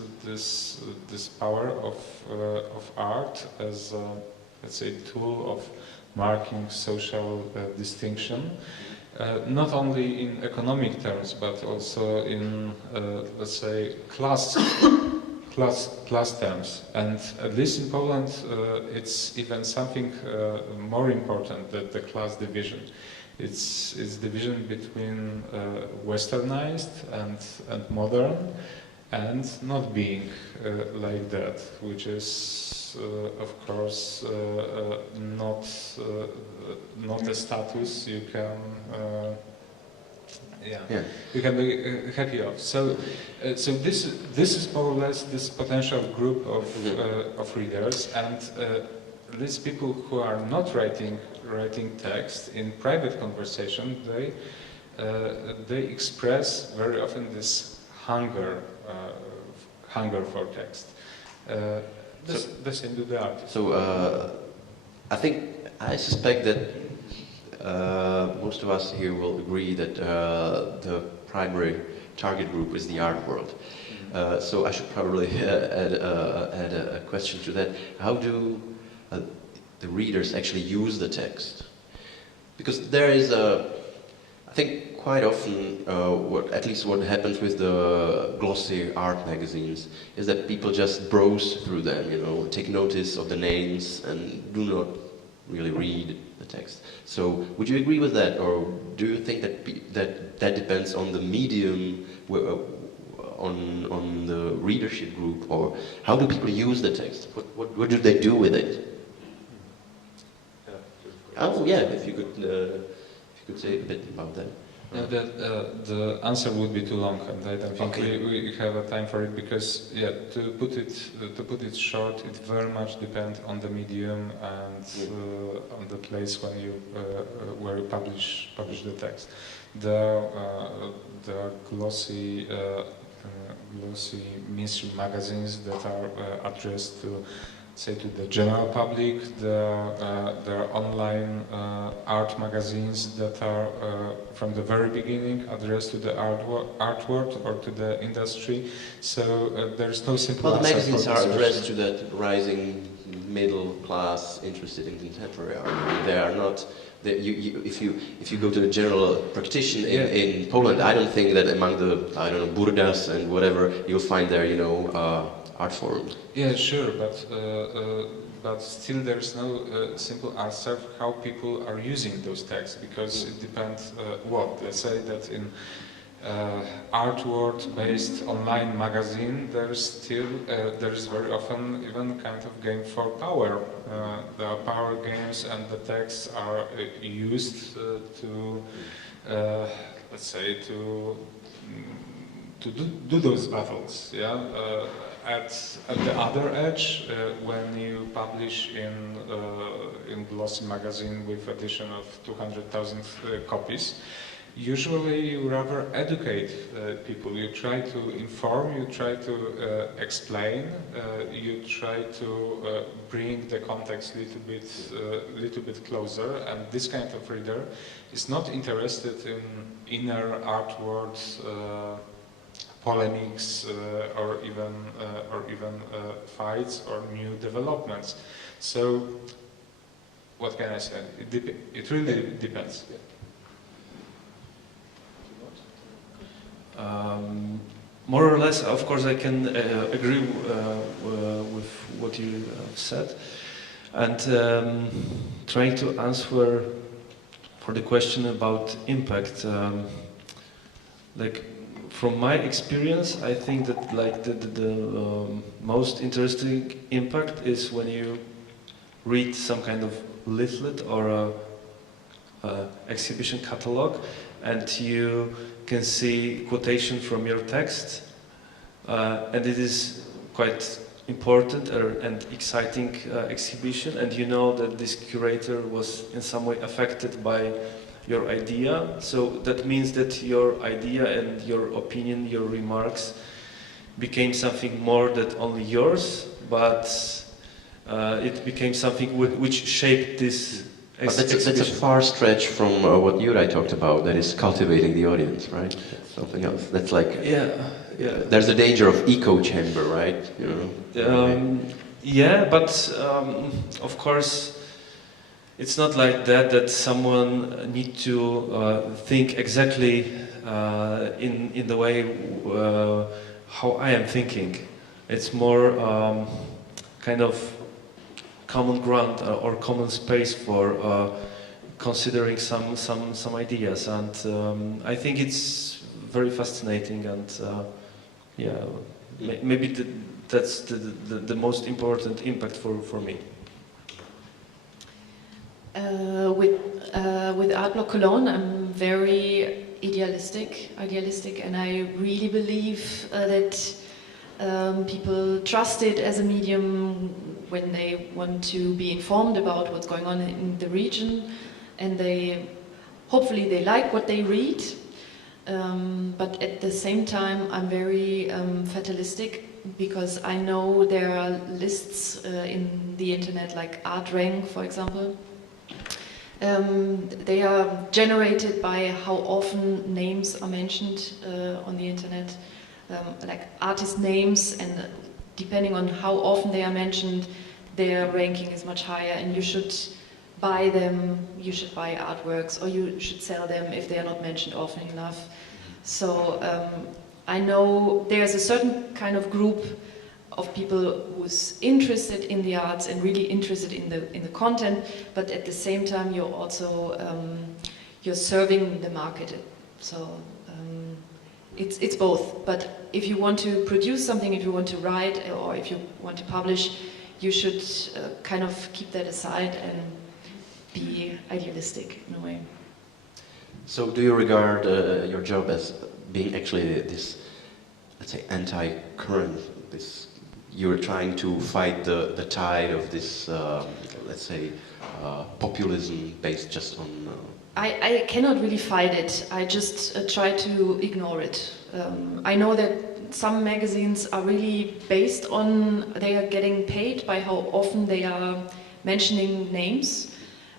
power of art as let's say tool of marking social distinction, not only in economic terms but also in let's say class terms, and at least in Poland it's even something more important than the class division. It's division between westernized and modern, and not being like that, which is of course not a status you can you can be happy of. So this is more or less this potential group of readers, and these people who are not writing text in private conversation, they express very often this hunger for text. The same do the artist. So I suspect that most of us here will agree that the primary target group is the art world. So I should probably add a question to that. How do the readers actually use the text? Because there is I think quite often, at least what happens with the glossy art magazines, is that people just browse through them, take notice of the names and do not really read the text. So would you agree with that, or do you think that depends on the medium, on the readership group, or how do people use the text? What do they do with it? Oh yeah, if you could say a bit about that. No, the answer would be too long, and I don't think we have a time for it, because to put it short, it very much depends on the medium and on the place where you publish the text. The glossy mainstream magazines that are addressed to, say, to the general public, there are online art magazines that are from the very beginning addressed to the art world or to the industry. So there's no simple answer. Well, the magazines are addressed to that rising middle class interested in contemporary art. They are not. If you go to the general practitioner in Poland, I don't think that among the burdas and whatever you'll find there, art form. Yeah, sure, but still there's no simple answer how people are using those texts, because it depends what. Let's say that in artwork-based online magazine, there's very often even kind of game for power. There are power games, and the texts are used to, let's say, to do those battles. Yeah. At the other edge, when you publish in glossy magazine with edition of 200,000 copies, usually you rather educate people. You try to inform, you try to explain, you try to bring the context little bit closer. And this kind of reader is not interested in inner artworks, polemics, or even fights or new developments. So, what can I say? It really depends. More or less, of course, I can agree with what you said, and trying to answer for the question about impact. Like, from my experience, I think that like the most interesting impact is when you read some kind of leaflet or a exhibition catalog, and you can see quotation from your text, and it is quite important and exciting exhibition, and you know that this curator was in some way affected by your idea, so that means that your idea and your opinion, your remarks became something more than only yours, but it became something which shaped this exhibition. That's a far stretch from what Juraj talked about, that is cultivating the audience, right? That's something else. That's like, yeah. There's a danger of echo chamber, right? You know? Yeah, but of course, it's not like that someone needs to think exactly in the way how I am thinking. It's more kind of common ground or common space for considering some ideas, and I think it's very fascinating, and maybe that's the most important impact for me. With Artblog Cologne, I'm very idealistic, and I really believe that people trust it as a medium when they want to be informed about what's going on in the region, and hopefully they like what they read. But at the same time, I'm very fatalistic, because I know there are lists in the internet, like ArtRank, for example. They are generated by how often names are mentioned on the internet, like artist names, and depending on how often they are mentioned, their ranking is much higher, and you should buy them, you should buy artworks, or you should sell them if they are not mentioned often enough. So I know there's a certain kind of group of people who's interested in the arts and really interested in the content, but at the same time you're also you're serving the market. So it's both. But if you want to produce something, if you want to write, or if you want to publish, you should kind of keep that aside and be idealistic in a way. So do you regard your job as being actually this, let's say, anti-current, this you're trying to fight the tide of this, let's say, populism based just on... I cannot really fight it. I just try to ignore it. I know that some magazines are really based on, they are getting paid by how often they are mentioning names.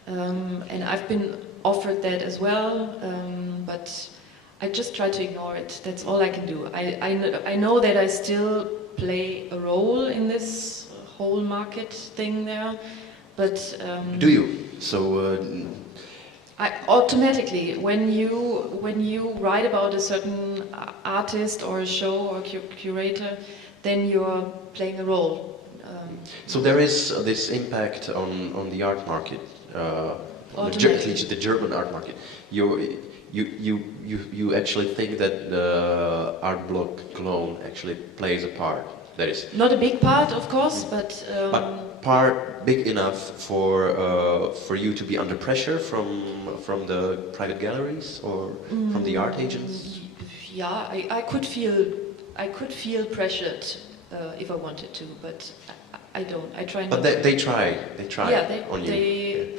And I've been offered that as well, but I just try to ignore it. That's all I can do. I know that I still play a role in this whole market thing there, but... Do you? So... automatically, when you write about a certain artist or a show or curator, then you're playing a role. So there is this impact on the art market, at least the German art market. You actually think that the Artblog Cologne actually plays a part. That is not a big part, of course, but part big enough for you to be under pressure from the private galleries or from the art agents. Yeah, I could feel pressured if I wanted to, but I don't. I try not. But they try. Yeah, on you.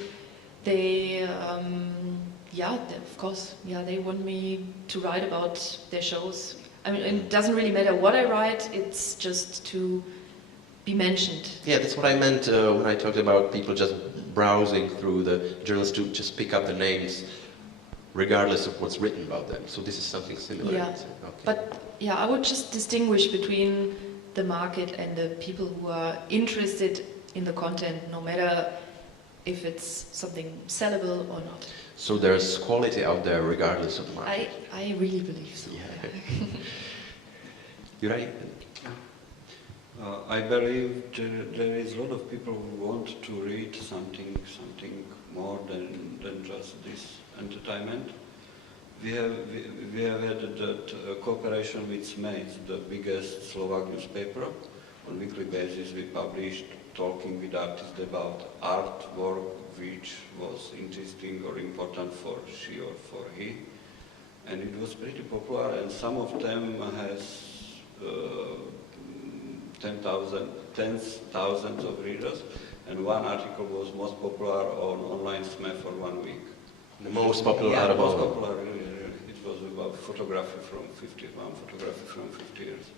Of course. Yeah, they want me to write about their shows. I mean, it doesn't really matter what I write. It's just to be mentioned. Yeah, that's what I meant when I talked about people just browsing through the journals to just pick up the names, regardless of what's written about them. So this is something similar. Yeah, okay. But yeah, I would just distinguish between the market and the people who are interested in the content, no matter if it's something sellable or not. So there's quality out there regardless of the market. I really believe so. Yeah. Juraj? I believe there is a lot of people who want to read something more than just this entertainment. We have had that cooperation with Smejić, the biggest Slovak newspaper. On a weekly basis we published talking with artists about artwork which was interesting or important for she or for he. And it was pretty popular, and some of them has tens thousands of readers, and one article was most popular on online SME for 1 week. The most popular out out of all. Most popular, really. It was about photography from 50 years.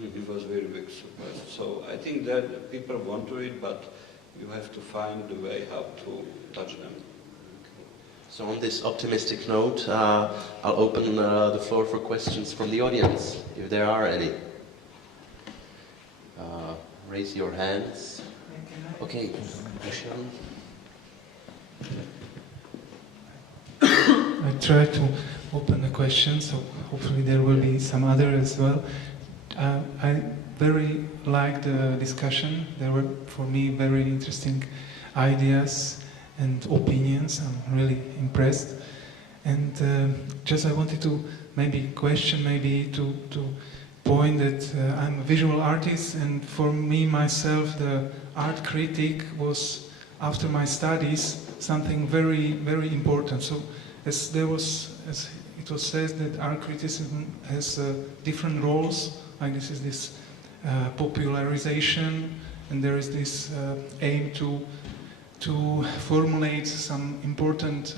Mm-hmm. It was very big surprise. So I think that people want to read, but you have to find the way how to touch them. So on this optimistic note, I'll open the floor for questions from the audience, if there are any. Raise your hands. Okay, Michelle. I try to open the question, so hopefully there will be some other as well. I very liked the discussion. There were, for me, very interesting ideas and opinions. I'm really impressed. And just I wanted to to point that I'm a visual artist, and for me, myself, the art critic was, after my studies, something very, very important. So as it was said that art criticism has different roles, like this is this popularization, and there is this aim to formulate some important,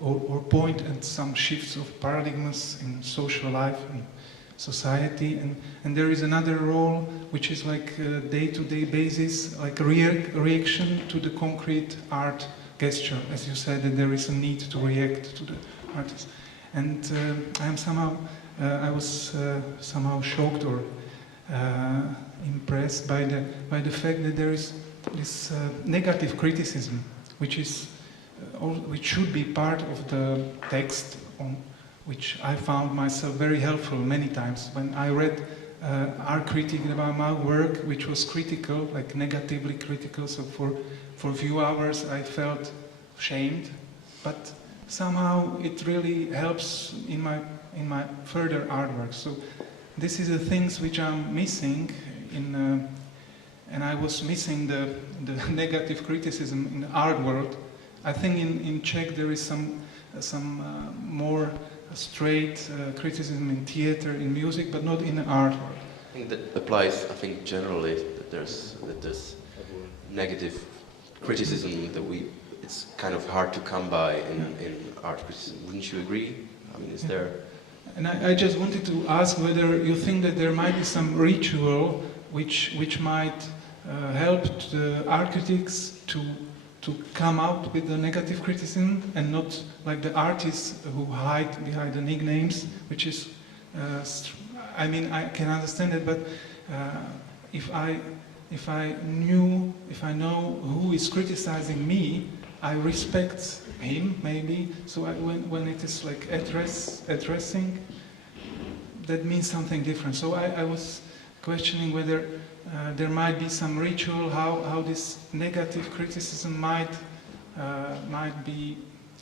or point at some shifts of paradigms in social life and society, and there is another role which is like a day-to-day basis, like a reaction to the concrete art gesture, as you said, that there is a need to react to the artist. And I was somehow shocked or impressed by the fact that there is this negative criticism, which should be part of the text, on which I found myself very helpful many times. When I read art critic about my work, which was critical, like negatively critical, so for a few hours I felt shamed, but somehow it really helps in my further artwork. So this is the things which I'm missing and I was missing the negative criticism in the art world. I think in Czech there is some more straight criticism in theater, in music, but not in the art world. I think that applies, generally, that there's negative criticism that it's kind of hard to come by in art criticism. Wouldn't you agree? I mean, is there... And I just wanted to ask whether you think that there might be some ritual which might help the art critics to come out with the negative criticism, and not like the artists who hide behind the nicknames, which is, I mean, I can understand it, but if I know who is criticizing me, I respect him, maybe. So when it is like addressing, that means something different. So I was questioning whether there might be some ritual, how this negative criticism might be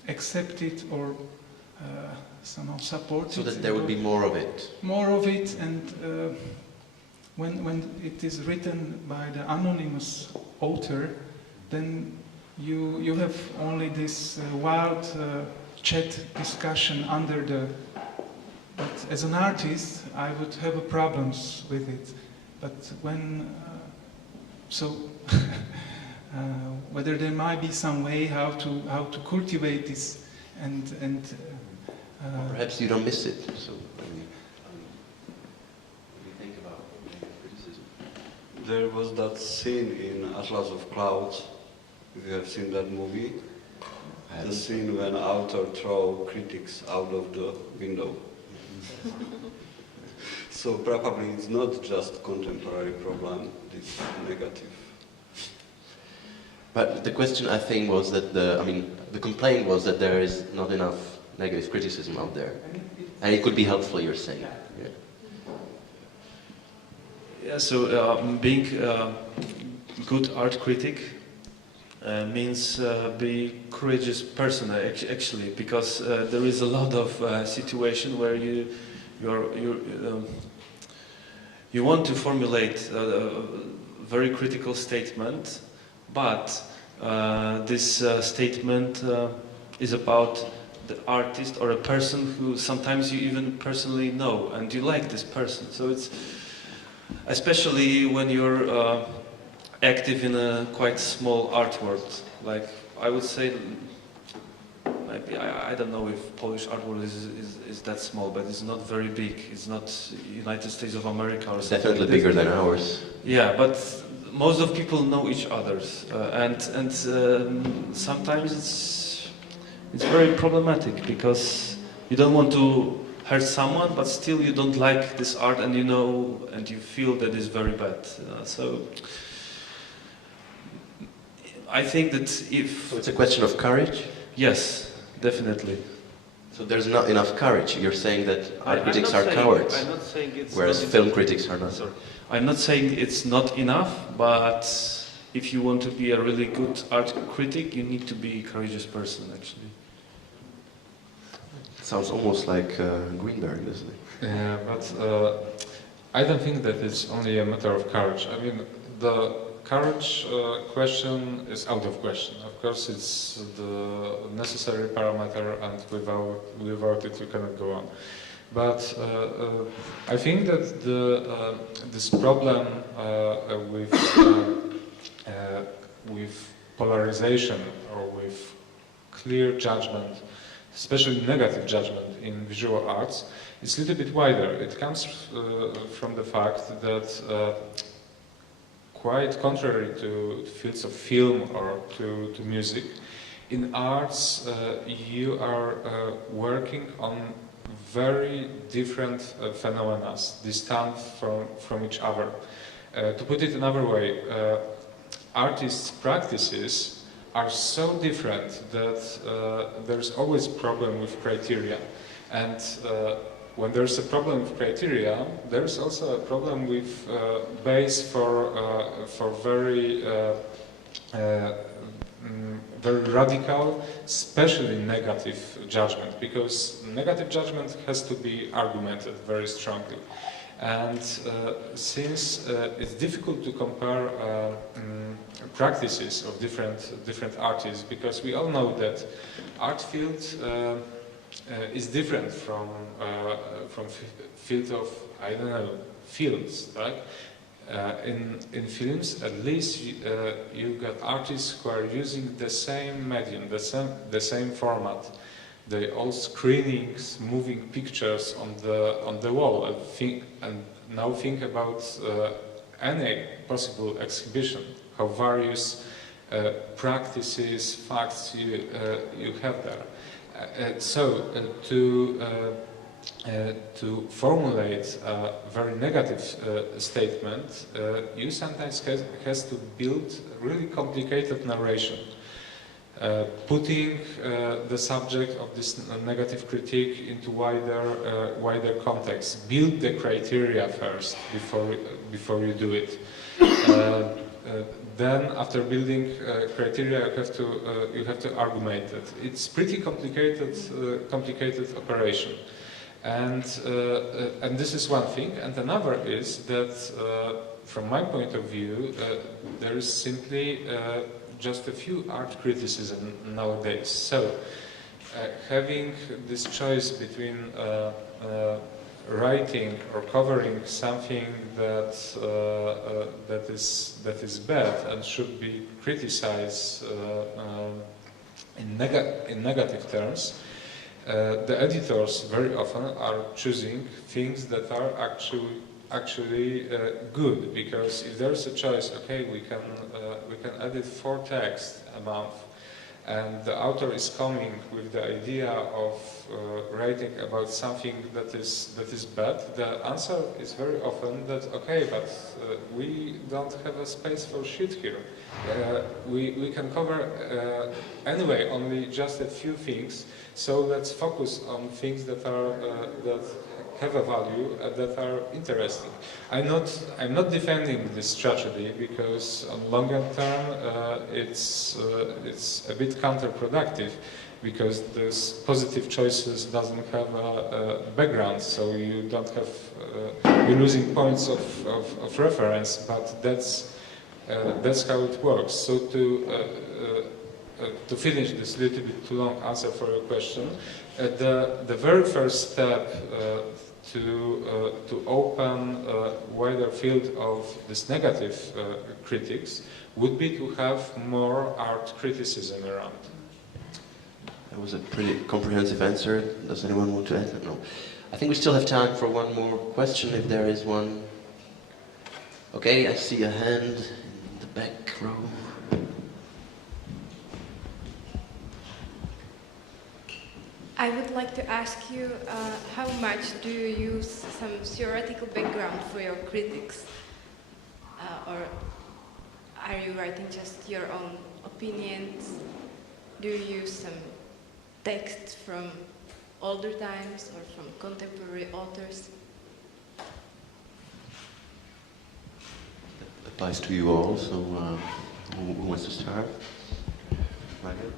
accepted or somehow supported. So that there would be more of it. More of it, and when it is written by the anonymous author, then you have only this wild chat discussion under the. But as an artist, I would have problems with it. But when whether there might be some way how to cultivate this and perhaps you don't miss it. So when you think about criticism, there was that scene in Atlas of Clouds. If you have seen that movie, the scene when author throw critics out of the window. So probably it's not just contemporary problem, this negative. But the question, I think, was that the complaint was that there is not enough negative criticism out there, and it could be helpful. You're saying, yeah. Yeah. So being a good art critic means be courageous person actually, because there is a lot of situation where you want to formulate a very critical statement, but this statement is about the artist or a person who sometimes you even personally know and you like this person. So it's especially when you're active in a quite small art world. Like I would say, maybe I don't know if Polish art world is that small, but it's not very big. It's not United States of America or something. Definitely bigger than ours. Yeah, but most of people know each others, and sometimes it's very problematic because you don't want to hurt someone, but still you don't like this art, and you know and you feel that it's very bad. So I think that if... So it's a question of courage? Yes, definitely. So there's not enough courage. You're saying that art critics are cowards, I'm not saying it's whereas film critics are not. Sorry. I'm not saying it's not enough, but if you want to be a really good art critic, you need to be a courageous person, actually. Sounds almost like Greenberg, doesn't it? Yeah, but I don't think that it's only a matter of courage. I mean, the courage question is out of question. Of course, it's the necessary parameter, and without it, you cannot go on. But I think that this problem with polarization or with clear judgment, especially negative judgment in visual arts, is a little bit wider. It comes from the fact that quite contrary to fields of film or to music, in arts you are working on very different phenomena, distant from each other. To put it another way, artists' practices are so different that there's always a problem with criteria. And when there's a problem with criteria, there's also a problem with base for very very radical, especially negative judgment, because negative judgment has to be argumented very strongly. And since it's difficult to compare practices of different artists, because we all know that art field is different from field of, I don't know, films, right? In films, at least you got artists who are using the same medium, the same format. They all screenings, moving pictures on the wall. And now think about any possible exhibition, how various practices, facts you have there. So to formulate a very negative statement, you sometimes has to build really complicated narration. putting the subject of this negative critique into wider context. Build the criteria first before you do it. Then, after building criteria, you have to argument it. It's pretty complicated operation, and this is one thing. And another is that, from my point of view, there is simply just a few art criticism nowadays. So, having this choice between writing or covering something that is bad and should be criticized in negative terms, the editors very often are choosing things that are actually good, because if there is a choice, okay, we can edit 4 texts a month, and the author is coming with the idea of writing about something that is bad, the answer is very often that, okay, but we don't have a space for shit here. We can cover anyway only just a few things, so let's focus on things that have a value, that are interesting. I'm not defending this strategy, because on longer term it's a bit counterproductive, because those positive choices doesn't have a background, so you don't have you're losing points of reference. But that's how it works. So to finish this little bit too long answer for your question, the very first step to open a wider field of this negative critics would be to have more art criticism around. That was a pretty comprehensive answer. Does anyone want to add? No. I think we still have time for one more question, if there is one. Okay, I see a hand in the back row. I would like to ask you, how much do you use some theoretical background for your critics? Or are you writing just your own opinions? Do you use some texts from older times or from contemporary authors? That applies to you all, so who wants to start? Marion?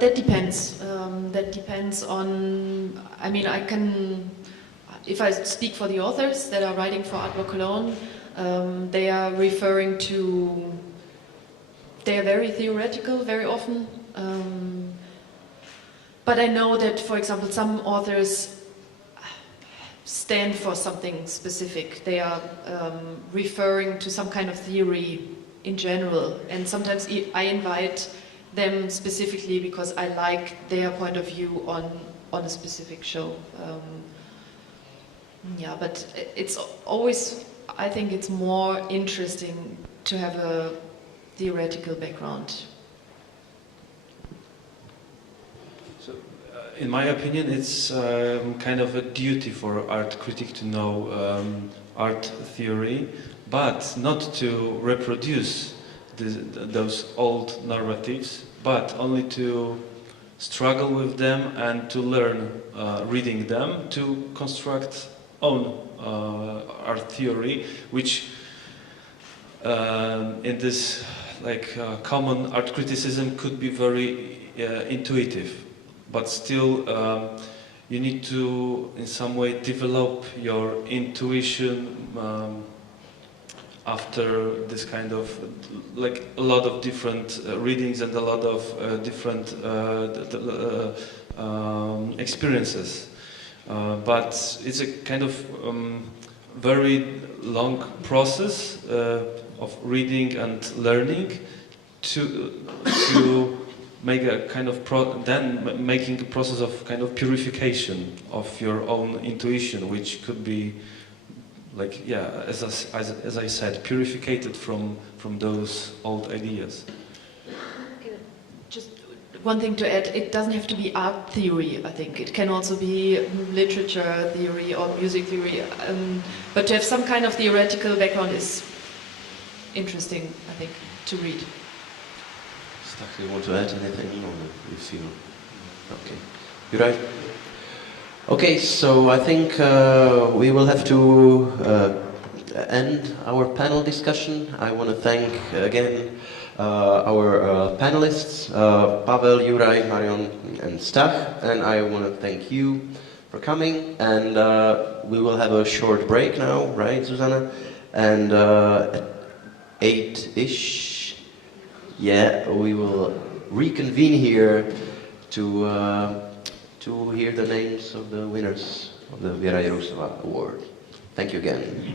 That depends. That depends on, I mean, I can, if I speak for the authors that are writing for Artblog Cologne, they are referring to, they are very theoretical very often. But I know that, for example, some authors stand for something specific. They are referring to some kind of theory in general. And sometimes I invite them specifically because I like their point of view on a specific show. Yeah, but it's always, I think it's more interesting to have a theoretical background. So, in my opinion, it's kind of a duty for art critic to know art theory, but not to reproduce those old narratives, but only to struggle with them and to learn reading them, to construct own art theory, which in this common art criticism could be very intuitive, but still you need to in some way develop your intuition after this kind of, like, a lot of different readings and a lot of different experiences. But it's a kind of very long process of reading and learning to make a kind of making a process of kind of purification of your own intuition, which could be, like, yeah, as I said, purified from those old ideas. Just one thing to add, it doesn't have to be art theory, I think. It can also be literature theory or music theory. But to have some kind of theoretical background is interesting, I think, to read. Stach, do you want to add anything, or you feel okay? Juraj? Okay, so I think we will have to end our panel discussion. I want to thank again our panelists, Pawel, Juraj, Marion, and Stach, and I want to thank you for coming. And we will have a short break now, right, Susanna? And at 8-ish, yeah, we will reconvene here to hear the names of the winners of the Věra Jirusová Award. Thank you again.